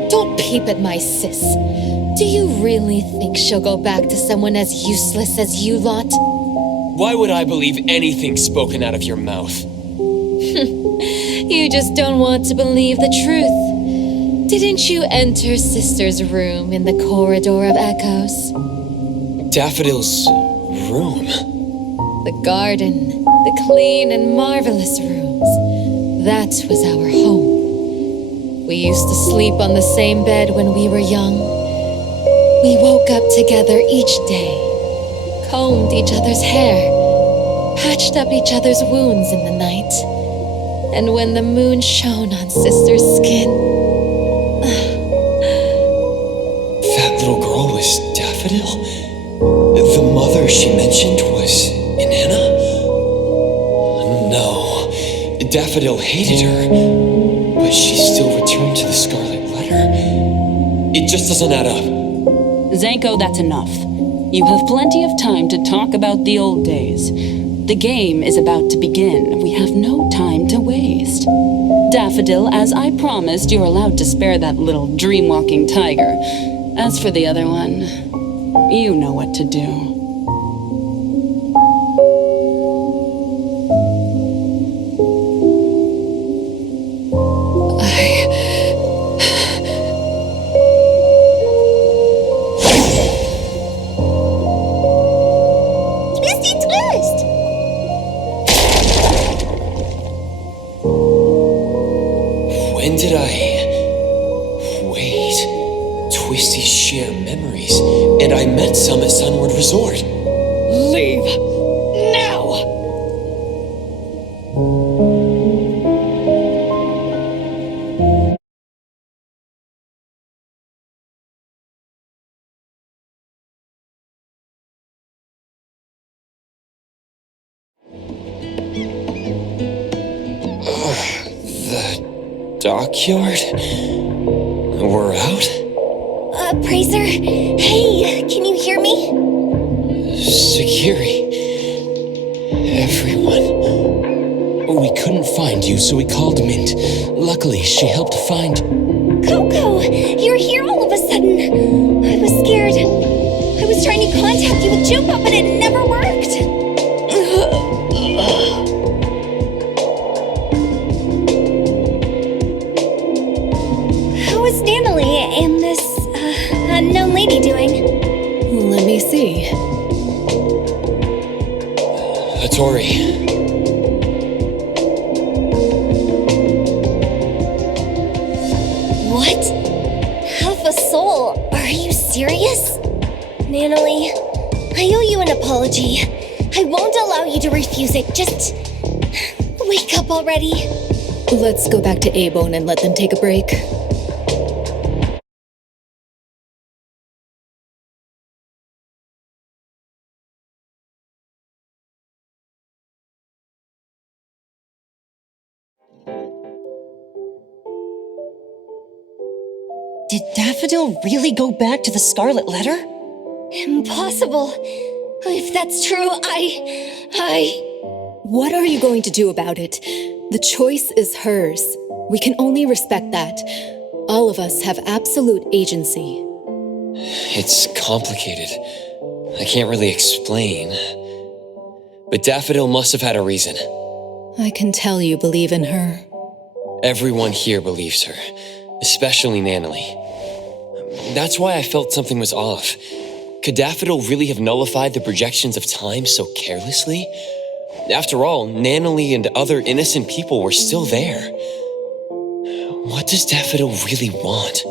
don't peep at my sis. Do you really think she'll go back to someone as useless as you lot? Why would I believe anything spoken out of your mouth? You just don't want to believe the truth. Didn't you enter Sister's room in the corridor of echoes? Daffodil's room? The garden, the clean and marvelous rooms. That was our home. We used to sleep on the same bed when we were young. We woke up together each day, combed each other's hair, patched up each other's wounds in the night. And when the moon shone on Sister's skin... That little girl was Daffodil? The mother she mentioned was Inanna? No, Daffodil hated her, but she still returned to the Scarlet Letter. It just doesn't add up. Zenko, that's enough. You have plenty of time to talk about the old days. The game is about to begin. We have no time to waste. Daffodil, as I promised, you're allowed to spare that little dream-walking tiger. As for the other one, you know what to do. When did Wait. Twisties share memories, and I met some at Sunward Resort. Leave. Now! The dockyard? We're out? Praiser? Hey, can you hear me? Security. Everyone. We couldn't find you, so we called Mint. Luckily, she helped find... Coco, you're here all of a sudden. I was scared. I was trying to contact you with Jupa, but it never worked. How is Natalie and this, unknown lady doing? Let me see. Hattori. What? Half a soul? Are you serious? Natalie, I owe you an apology. I won't allow you to refuse it. Just wake up already. Let's go back to A-Bone and let them take a break. Did Daffodil really go back to the Scarlet Letter? Impossible. If that's true, What are you going to do about it? The choice is hers. We can only respect that. All of us have absolute agency. It's complicated. I can't really explain. But Daffodil must have had a reason. I can tell you believe in her. Everyone here believes her, especially Natalie. That's why I felt something was off. Could Daffodil really have nullified the projections of time so carelessly? After all, Natalie and other innocent people were still there. What does Daffodil really want?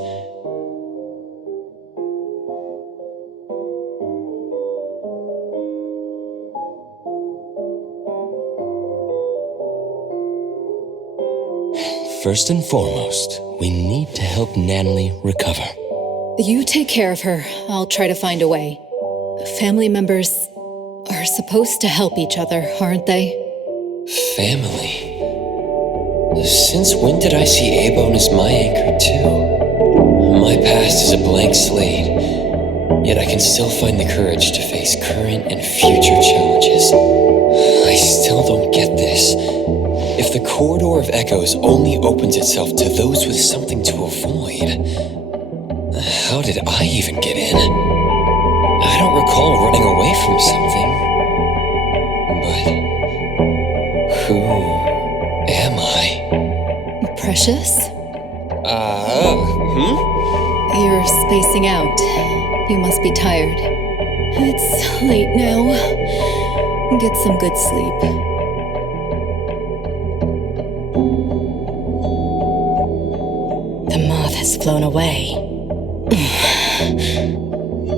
First and foremost, we need to help Natalie recover. You take care of her. I'll try to find a way. Family members are supposed to help each other, aren't they? Family? Since when did I see A-Bone as my anchor, too? My past is a blank slate, yet I can still find the courage to face current and future challenges. I still don't get this. If the corridor of echoes only opens itself to those with something to avoid, how did I even get in? I don't recall running away from something. But who am I? Precious? Hmm? You're spacing out. You must be tired. It's late now. Get some good sleep. The moth has flown away.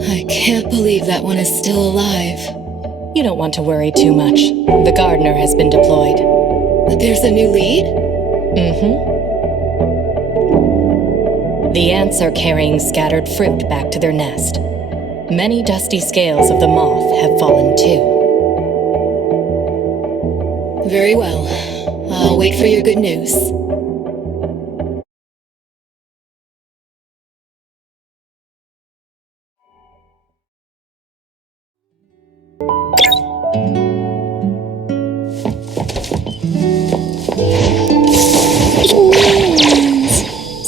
I can't believe that one is still alive. You don't want to worry too much. The gardener has been deployed. There's a new lead? The ants are carrying scattered fruit back to their nest. Many dusty scales of the moth have fallen too. Very well. I'll wait for your good news.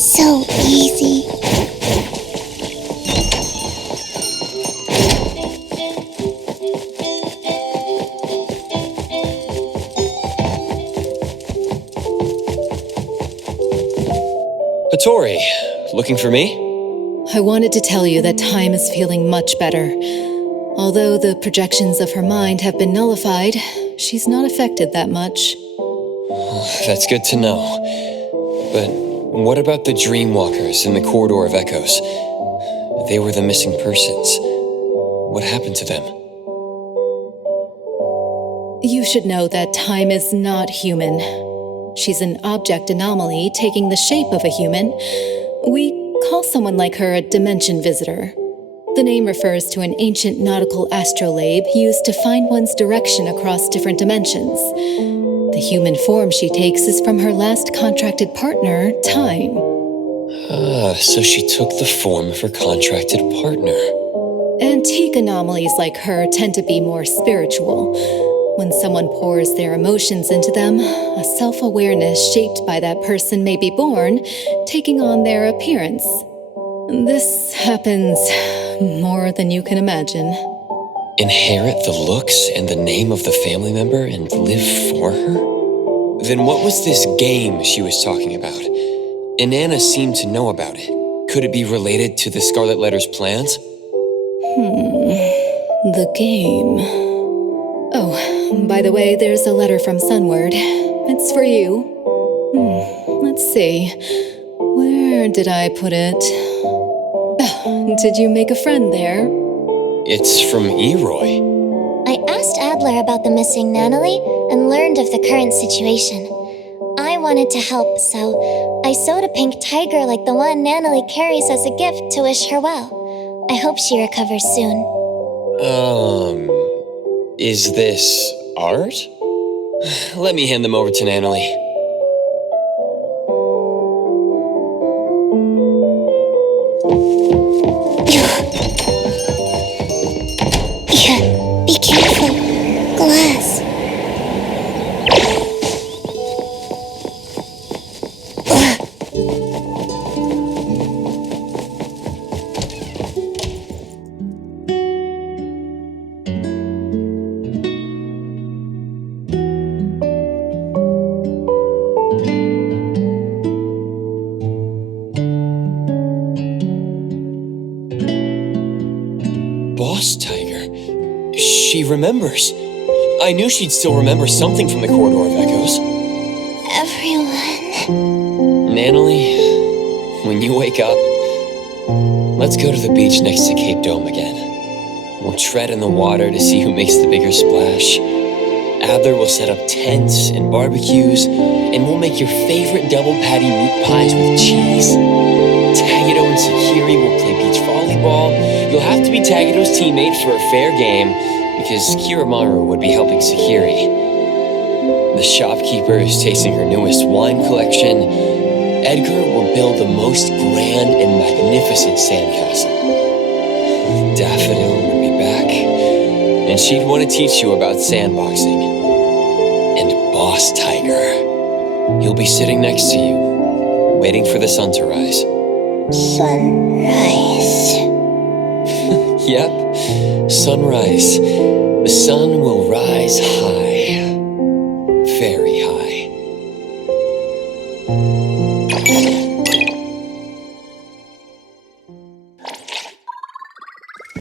So easy. Tori, looking for me? I wanted to tell you that Time is feeling much better. Although the projections of her mind have been nullified, she's not affected that much. That's good to know. But what about the Dreamwalkers in the Corridor of Echoes? They were the missing persons. What happened to them? You should know that Time is not human. She's an object anomaly taking the shape of a human. We call someone like her a dimension visitor. The name refers to an ancient nautical astrolabe used to find one's direction across different dimensions. The human form she takes is from her last contracted partner, Time. So she took the form of her contracted partner. Antique anomalies like her tend to be more spiritual. When someone pours their emotions into them, a self-awareness shaped by that person may be born, taking on their appearance. This happens more than you can imagine. Inherit the looks and the name of the family member and live for her? Then what was this game she was talking about? Inanna seemed to know about it. Could it be related to the Scarlet Letter's plans? The game. Oh, by the way, there's a letter from Sunward. It's for you. Let's see. Where did I put it? Did you make a friend there? It's from Eroy. I asked Adler about the missing Natalie and learned of the current situation. I wanted to help, so I sewed a pink tiger like the one Natalie carries as a gift to wish her well. I hope she recovers soon. Is this art? Let me hand them over to Natalie. Be careful. Glass. Boss Tiger. She remembers. I knew she'd still remember something from the Corridor of Echoes. Everyone. Natalie, when you wake up, let's go to the beach next to Cape Dome again. We'll tread in the water to see who makes the bigger splash. Adler will set up tents and barbecues, and we'll make your favorite double patty meat pies with cheese. Tagato and Sakiri will play beach volleyball. You'll have to be Tagato's teammate for a fair game, because Kiramaru would be helping Sakiri. The shopkeeper is tasting her newest wine collection. Edgar will build the most grand and magnificent sandcastle. Daffodil would be back, and she'd want to teach you about sandboxing. And Boss Tiger, he'll be sitting next to you, waiting for the sun to rise. Sunrise. Yep, sunrise. The sun will rise high. Very